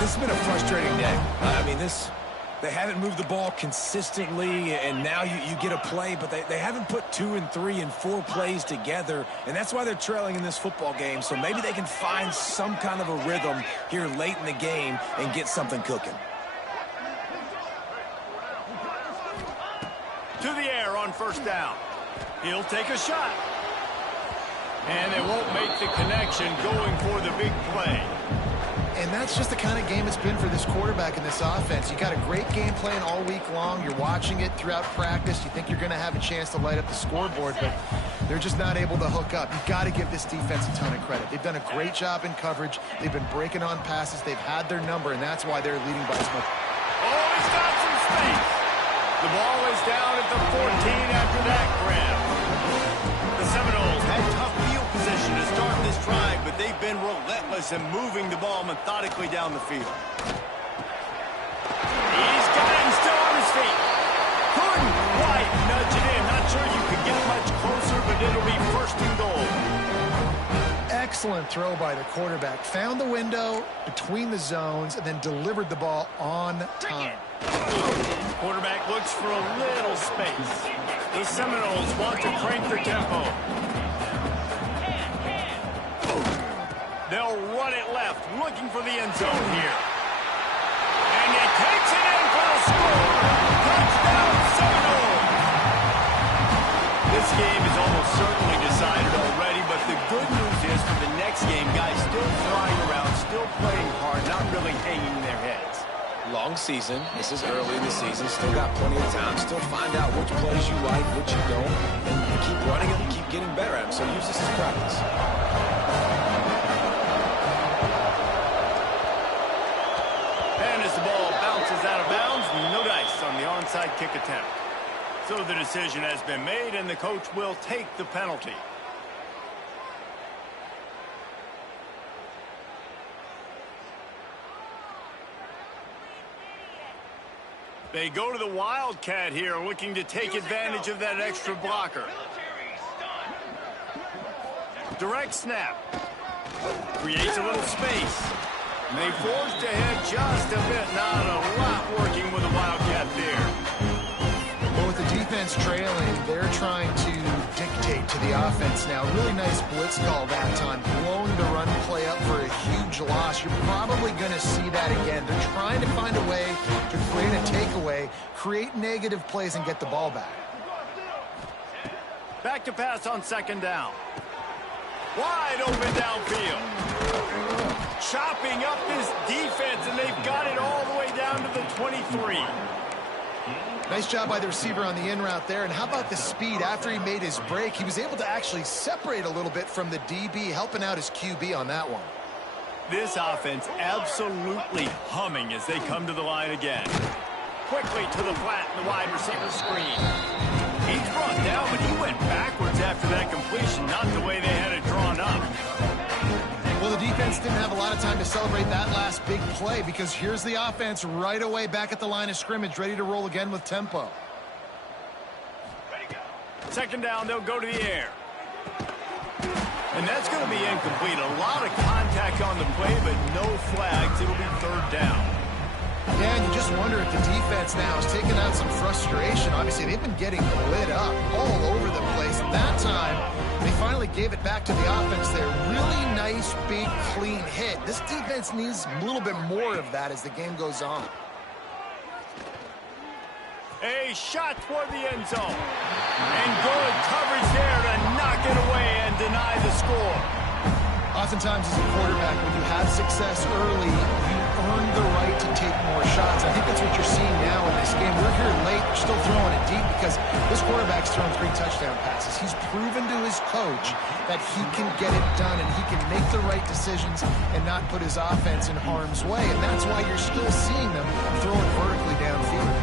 This has been a frustrating day. I mean, they haven't moved the ball consistently, and now you get a play, but they haven't put 2 and 3 and 4 plays together, and that's why they're trailing in this football game. So maybe they can find some kind of a rhythm here late in the game and get something cooking. To the air on 1st down. He'll take a shot. And they won't make the connection going for the big play. And that's just the kind of game it's been for this quarterback in this offense. You got a great game plan all week long. You're watching it throughout practice. You think you're going to have a chance to light up the scoreboard, but they're just not able to hook up. You've got to give this defense a ton of credit. They've done a great job in coverage. They've been breaking on passes. They've had their number, and that's why they're leading by so much. Oh, he's got some space. The ball is down at the 14 after that grab. The Seminoles had tough field position to start this drive, but they've been relentless in moving the ball methodically down the field. He's got it and still on his feet. Couldn't quite nudge it in. Not sure you could get much closer, but it'll be 1st and goal. Excellent throw by the quarterback. Found the window between the zones and then delivered the ball on time. Quarterback looks for a little space. The Seminoles want to crank their tempo. They'll run it left, looking for the end zone here. And he takes it in for the score. Touchdown, Seminoles. This game is almost certainly decided already, but the good news is for the next game, guys still flying around, still playing hard, not really hanging their heads. Long season. This is early in the season. Still got plenty of time. Still find out which plays you like, which you don't, and keep running them and keep getting better at them. So use this as practice. And as the ball bounces out of bounds, no dice on the onside kick attempt. So the decision has been made, and the coach will take the penalty. They go to the Wildcat here, looking to take advantage of that extra blocker. Direct snap. Creates a little space. And they forced ahead just a bit. Not a lot working with the Wildcat there. Well, with the defense trailing, they're trying to dictate to the offense now. Really nice blitz call that time. Blowing the run play up for a huge loss. You're probably going to see that again. They're trying to find a way to create a takeaway, create negative plays, and get the ball back. Back to pass on second down. Wide open downfield. Chopping up this defense, and they've got it all the way down to the 23. Nice job by the receiver on the in route there. And how about the speed? After he made his break, he was able to actually separate a little bit from the DB, helping out his QB on that one. This offense absolutely humming as they come to the line again. Quickly to the flat in the wide receiver screen. He's brought down, but he went backwards after that completion, not the way they had it drawn up. Well, the defense didn't have a lot of time to celebrate that last big play because here's the offense right away back at the line of scrimmage, ready to roll again with tempo. Second down, they'll go to the air. And that's going to be incomplete. A lot of contact on the play, but no flags. It'll be third down. Yeah, and you just wonder if the defense now is taking out some frustration. Obviously, they've been getting lit up all over the place. And that time, they finally gave it back to the offense there. Really nice, big, clean hit. This defense needs a little bit more of that as the game goes on. A shot toward the end zone. And good coverage there to knock it away and deny the score. Oftentimes, as a quarterback, when you have success early, you earn the right to take more shots. I think that's what you're seeing now in this game. We're here late. They're still throwing it deep because this quarterback's thrown 3 touchdown passes. He's proven to his coach that he can get it done and he can make the right decisions and not put his offense in harm's way. And that's why you're still seeing them throwing vertically downfield.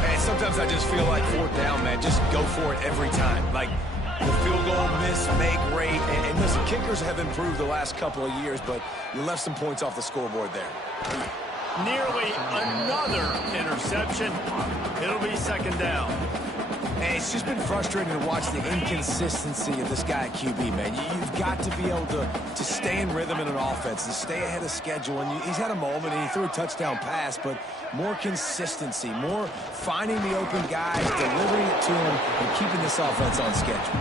Man, sometimes I just feel like fourth down, man. Just go for it every time. Like, the field goal miss, make rate. And listen, kickers have improved the last couple of years, but you left some points off the scoreboard there. Nearly another interception. It'll be second down. And it's just been frustrating to watch the inconsistency of this guy at QB, man. You've got to be able to stay in rhythm in an offense and stay ahead of schedule. And he's had a moment, and he threw a touchdown pass, but more consistency, more finding the open guys, delivering it to him, and keeping this offense on schedule.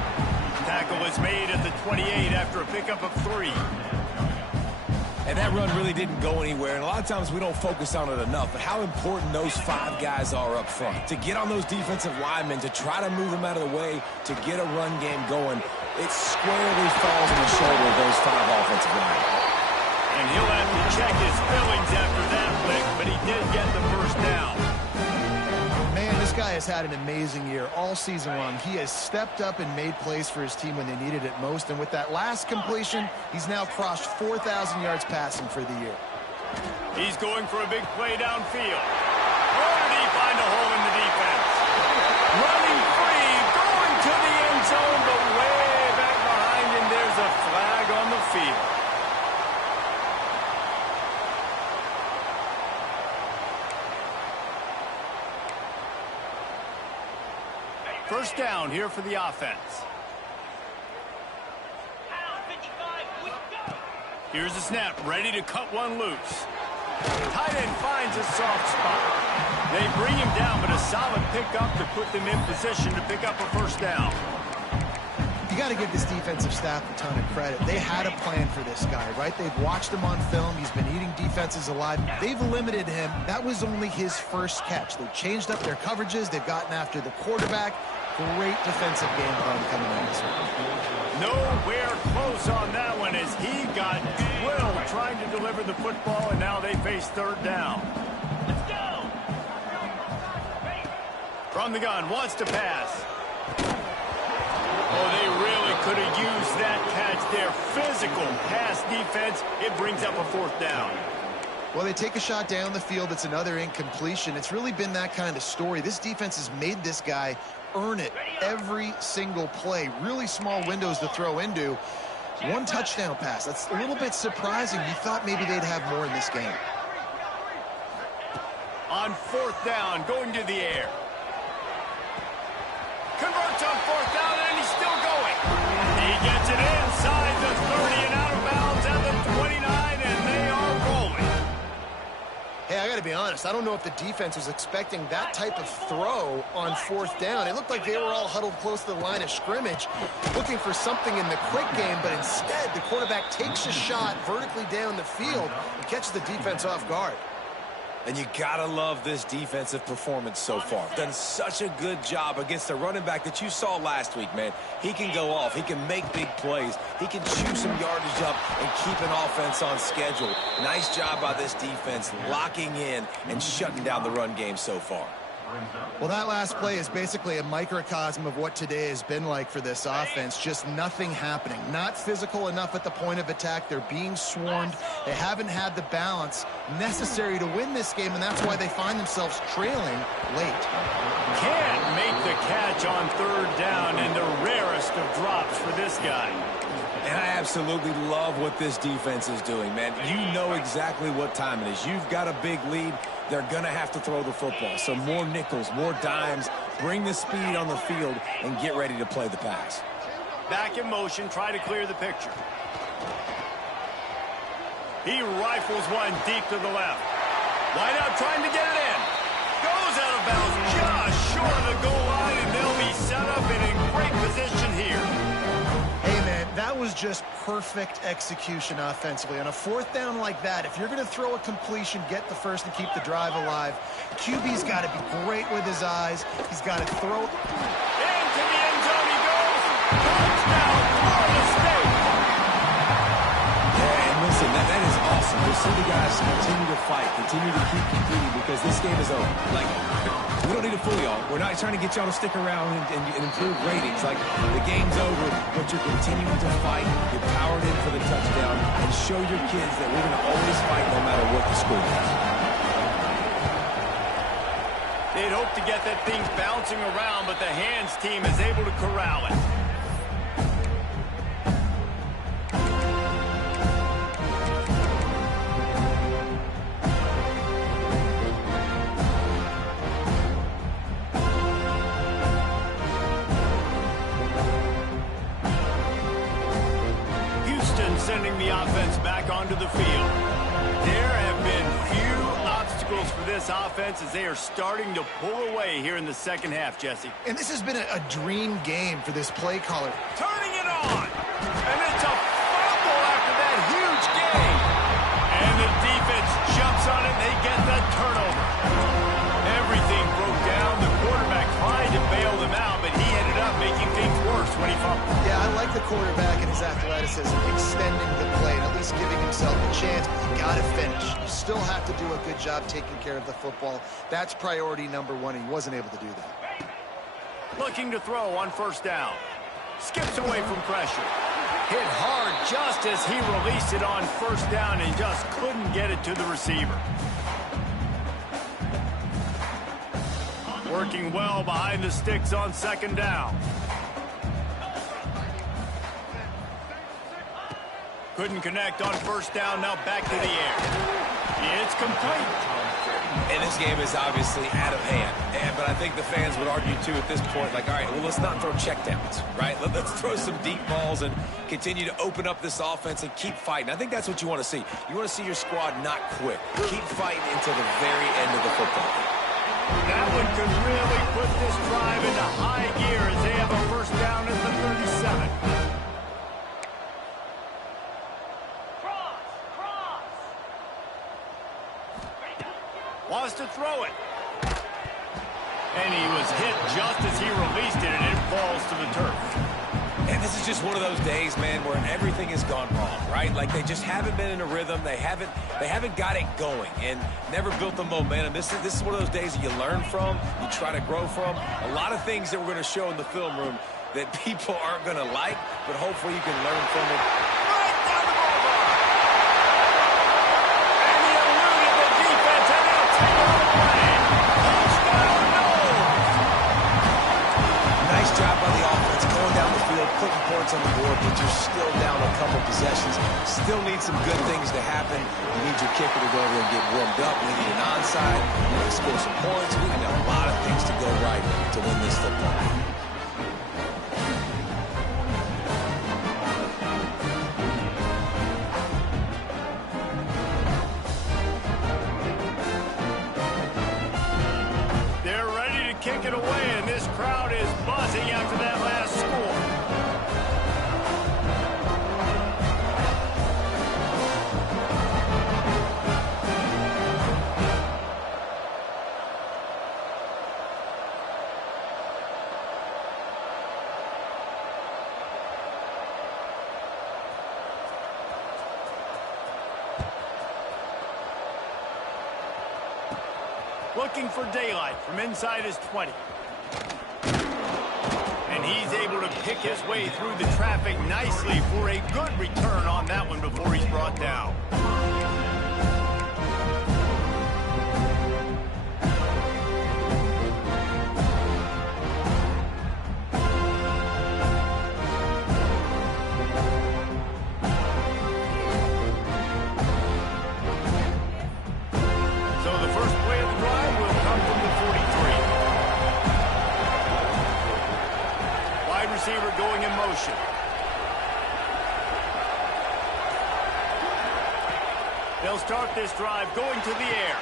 Tackle is made at the 28 after a pickup of 3. And that run really didn't go anywhere, and a lot of times we don't focus on it enough, but how important those 5 guys are up front. To get on those defensive linemen, to try to move them out of the way, to get a run game going, it squarely falls on the shoulder of those 5 offensive linemen. And he'll have to check his feelings after that lick, but he did get the first down. Man, this guy has had an amazing year all season long. He has stepped up and made plays for his team when they needed it most. And with that last completion, he's now crossed 4,000 yards passing for the year. He's going for a big play downfield. Where did he find a hole in the defense? Running free, going to the end zone, but way back behind him, there's a flag on the field. First down here for the offense. Here's the snap, ready to cut one loose. Tight end finds a soft spot. They bring him down, but a solid pickup to put them in position to pick up a first down. You got to give this defensive staff a ton of credit. They had a plan for this guy, right? They've watched him on film. He's been eating defenses alive. They've limited him. That was only his first catch. They've changed up their coverages. They've gotten after the quarterback. Great defensive game plan coming in this one. Nowhere close on that one as he got drilled trying to deliver the football, and now they face third down. Let's go! From the gun, wants to pass. Oh, they really could have used that catch there. Physical pass defense. It brings up a fourth down. Well, they take a shot down the field. It's another incompletion. It's really been that kind of story. This defense has made this guy earn it every single play. Really small windows to throw into. 1 touchdown pass. That's a little bit surprising. You thought maybe they'd have more in this game. On 4th down, going to the air. Converts on 4th down, and he's still going. He gets it inside the 30 and out of bounds at the 29, and they are rolling. Hey, I got to be honest. I don't know if the defense was expecting that type of throw on 4th down. It looked like they were all huddled close to the line of scrimmage, looking for something in the quick game, but instead the quarterback takes a shot vertically down the field and catches the defense off guard. And you gotta love this defensive performance so far. Done such a good job against the running back that you saw last week, man. He can go off. He can make big plays. He can chew some yardage up and keep an offense on schedule. Nice job by this defense locking in and shutting down the run game so far. Well, that last play is basically a microcosm of what today has been like for this offense. Just nothing happening. Not physical enough at the point of attack. They're being swarmed. They haven't had the balance necessary to win this game, and that's why they find themselves trailing late. Can't make the catch on 3rd down, and the rarest of drops for this guy. And I absolutely love what this defense is doing, man. You know exactly what time it is. You've got a big lead. They're going to have to throw the football. So more nickels, more dimes, bring the speed on the field, and get ready to play the pass. Back in motion, try to clear the picture. He rifles one deep to the left. Wide out trying to get it in. Goes out of bounds just short of the goal line, and they'll be set up and in great position here. Hey, man, that was just perfect execution offensively. On a 4th down like that, if you're going to throw a completion, get the first and keep the drive alive. QB's got to be great with his eyes. He's got to throw. Into the end zone he goes. Touchdown, Florida State. Yeah, and listen, that is awesome. To see the guys continue to fight, continue to keep competing, because this game is over. Like, we don't need to fool y'all. We're not trying to get y'all to stick around and improve ratings. Like, the game's over, but you're continuing to fight. You're powered in for the touchdown, and show your kids that we're going to always fight no matter what the score is. They'd hope to get that thing bouncing around, but the hands team is able to corral it. Sending the offense back onto the field. There have been few obstacles for this offense as they are starting to pull away here in the second half, Jesse. And this has been a dream game for this play caller. Turning it on! And it's a fumble after that huge gain. And the defense jumps on it, and they get the turnover. Everything broke down. The quarterback tried to bail them out, but he ended up making things worse when he fumbled. Yeah, I like the quarterback and his athleticism, extending the play and at least giving himself a chance, but you got to finish. You still have to do a good job taking care of the football. That's priority number 1, and he wasn't able to do that. Looking to throw on 1st down. Skips away from pressure. Hit hard just as he released it on 1st down and just couldn't get it to the receiver. Working well behind the sticks on 2nd down. Couldn't connect on 1st down, now back to the air. It's complete. And this game is obviously out of hand. But I think the fans would argue, too, at this point, like, all right, well, let's not throw checkdowns, right? Let's throw some deep balls and continue to open up this offense and keep fighting. I think that's what you want to see. You want to see your squad not quit. Keep fighting until the very end of the football game. That one could really put this drive into high gear as they have a 1st down at the 37. Wants to throw it. And he was hit just as he released it, and it falls to the turf. And this is just one of those days, man, where everything has gone wrong, right? Like, they just haven't been in a rhythm. They haven't got it going and never built the momentum. This is one of those days that you learn from, you try to grow from. A lot of things that we're going to show in the film room that people aren't going to like, but hopefully you can learn from it. Right down the ball. And he eluded the defense, and they'll take it away. Touchdown, no! Nice job by the offense going down the field putting points on the board, but you're still down a couple possessions. Still need some good things to happen. You need your kicker to go over and get warmed up. We need an onside. We need to score some points. We need a lot of things to go right to win this football game. Kick it away, and this crowd is buzzing after that last score. Looking for daylight from inside his 20. And he's able to pick his way through the traffic nicely for a good return on that one before he's brought down. Receiver going in motion. They'll start this drive going to the air.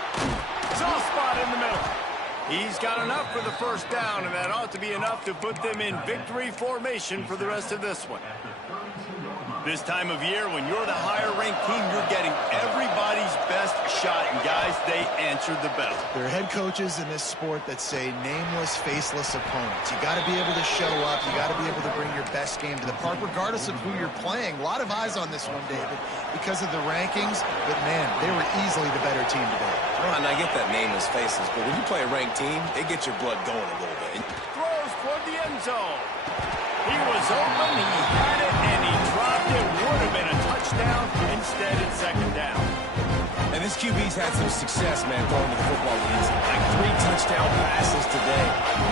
Soft spot in the middle. He's got enough for the first down, and that ought to be enough to put them in victory formation for the rest of this one. This time of year, when you're the higher-ranked team, you're getting everybody's best shot, and guys, they answered the bell. There are head coaches in this sport that say nameless, faceless opponents. You got to be able to show up. You got to be able to bring your best game to the park, regardless of who you're playing. A lot of eyes on this one, David, because of the rankings. But, man, they were easily the better team today. Well, and I get that nameless, faceless, but when you play a ranked team, it gets your blood going a little bit. Throws toward the end zone. He was open, he had it, and he dropped it. Would have been a touchdown. Instead, it's second down. And this QB's had some success, man, throwing to the football leagues. Like 3 touchdown passes today.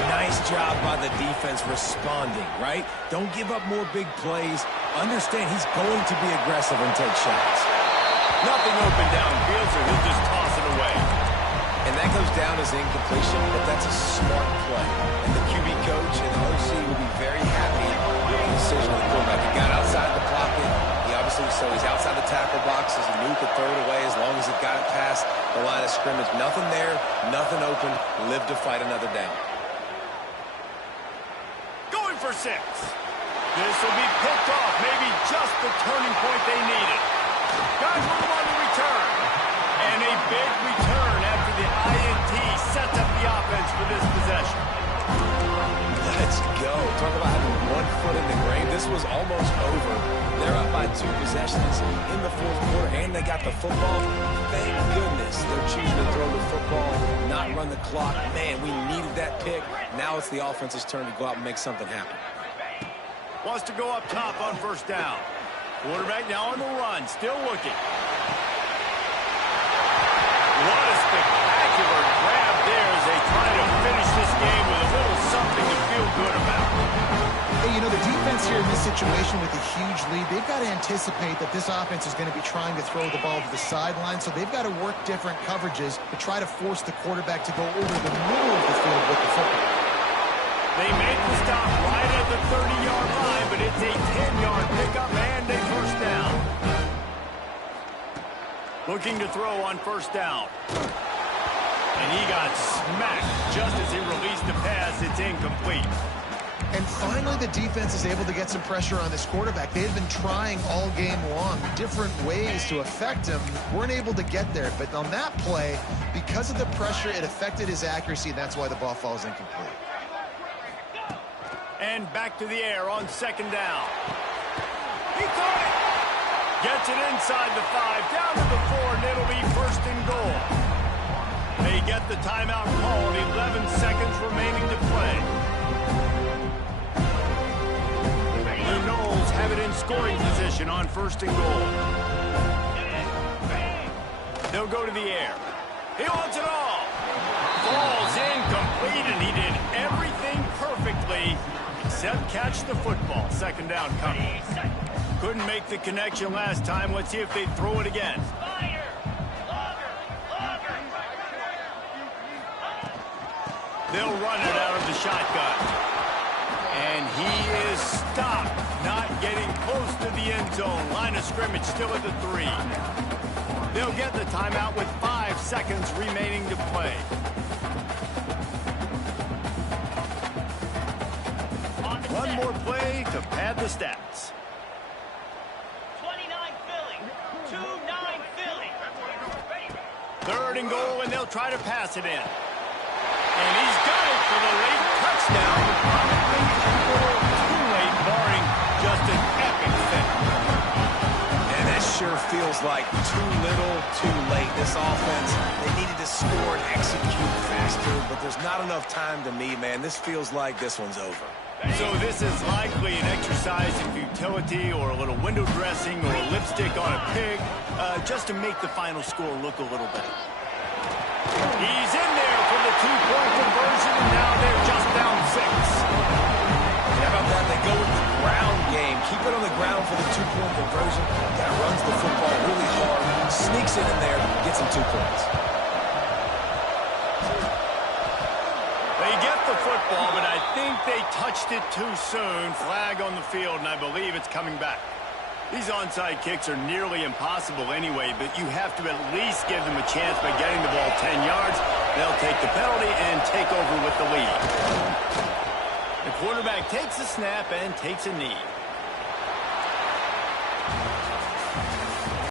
Nice job by the defense responding, right? Don't give up more big plays. Understand he's going to be aggressive and take shots. Nothing open downfield, so he'll just toss it away. And that goes down as incompletion, but that's a smart play. And the QB coach and the OC will be very happy with the decision of the quarterback. He got outside the pocket. He obviously, so he's outside the tackle boxes. He knew he could throw it away as long as he got it past the line of scrimmage. Nothing there, nothing open. Live to fight another down. Going for 6. This will be picked off. Maybe just the turning point they needed. Guys move on the return. And a big return after the INT sets up the offense for this possession. Let's go. Talk about having 1 foot in the grave. This was almost over. They're up by 2 possessions in the 4th quarter, and they got the football. Thank goodness they're choosing to throw the football, not run the clock. Man, we needed that pick. Now it's the offense's turn to go out and make something happen. Wants to go up top on first down. Quarterback now on the run, still looking. What a spectacular grab there as they try to finish this game with a little something to feel good about. Hey, you know, the defense here in this situation with a huge lead, they've got to anticipate that this offense is going to be trying to throw the ball to the sideline, so they've got to work different coverages to try to force the quarterback to go over the middle of the field with the football. They make the stop right at the 30-yard line, but it's a 10-yard pickup and a first down. Looking to throw on first down. And he got smacked just as he released the pass. It's incomplete. And finally, the defense is able to get some pressure on this quarterback. They've been trying all game long different ways to affect him. Weren't able to get there. But on that play, because of the pressure, it affected his accuracy, and that's why the ball falls incomplete. And back to the air on second down. He caught it. Gets it inside the 5, down to the 4, and it'll be first and goal. They get the timeout called, 11 seconds remaining to play. The Knowles have it in scoring position on first and goal. They'll go to the air. He wants it all. Falls incomplete, and he did everything perfectly set, catch the football. Second down coming. Couldn't make the connection last time. Let's see if they throw it again. They'll run it out of the shotgun. And he is stopped, not getting close to the end zone. Line of scrimmage still at the 3. They'll get the timeout with 5 seconds remaining to play. One more play to pad the stats. 29 Philly. 2-9 Philly. Third and goal, and they'll try to pass it in. And he's got it for the late touchdown. Probably a little too late, barring just an epic fit. And that sure feels like too little, too late. This offense, they needed to score and execute faster, but there's not enough time to me, man. This feels like this one's over. So this is likely an exercise in futility or a little window dressing or a lipstick on a pig, just to make the final score look a little better. He's in there for the 2-point conversion, and now they're just down 6. How about that? They go with the ground game. Keep it on the ground for the 2-point conversion. That runs the football really hard, sneaks it in there, gets them 2 points. They get the football, but I think they touched it too soon. Flag on the field, and I believe it's coming back. These onside kicks are nearly impossible anyway, but you have to at least give them a chance by getting the ball 10 yards. They'll take the penalty and take over with the lead. The quarterback takes a snap and takes a knee.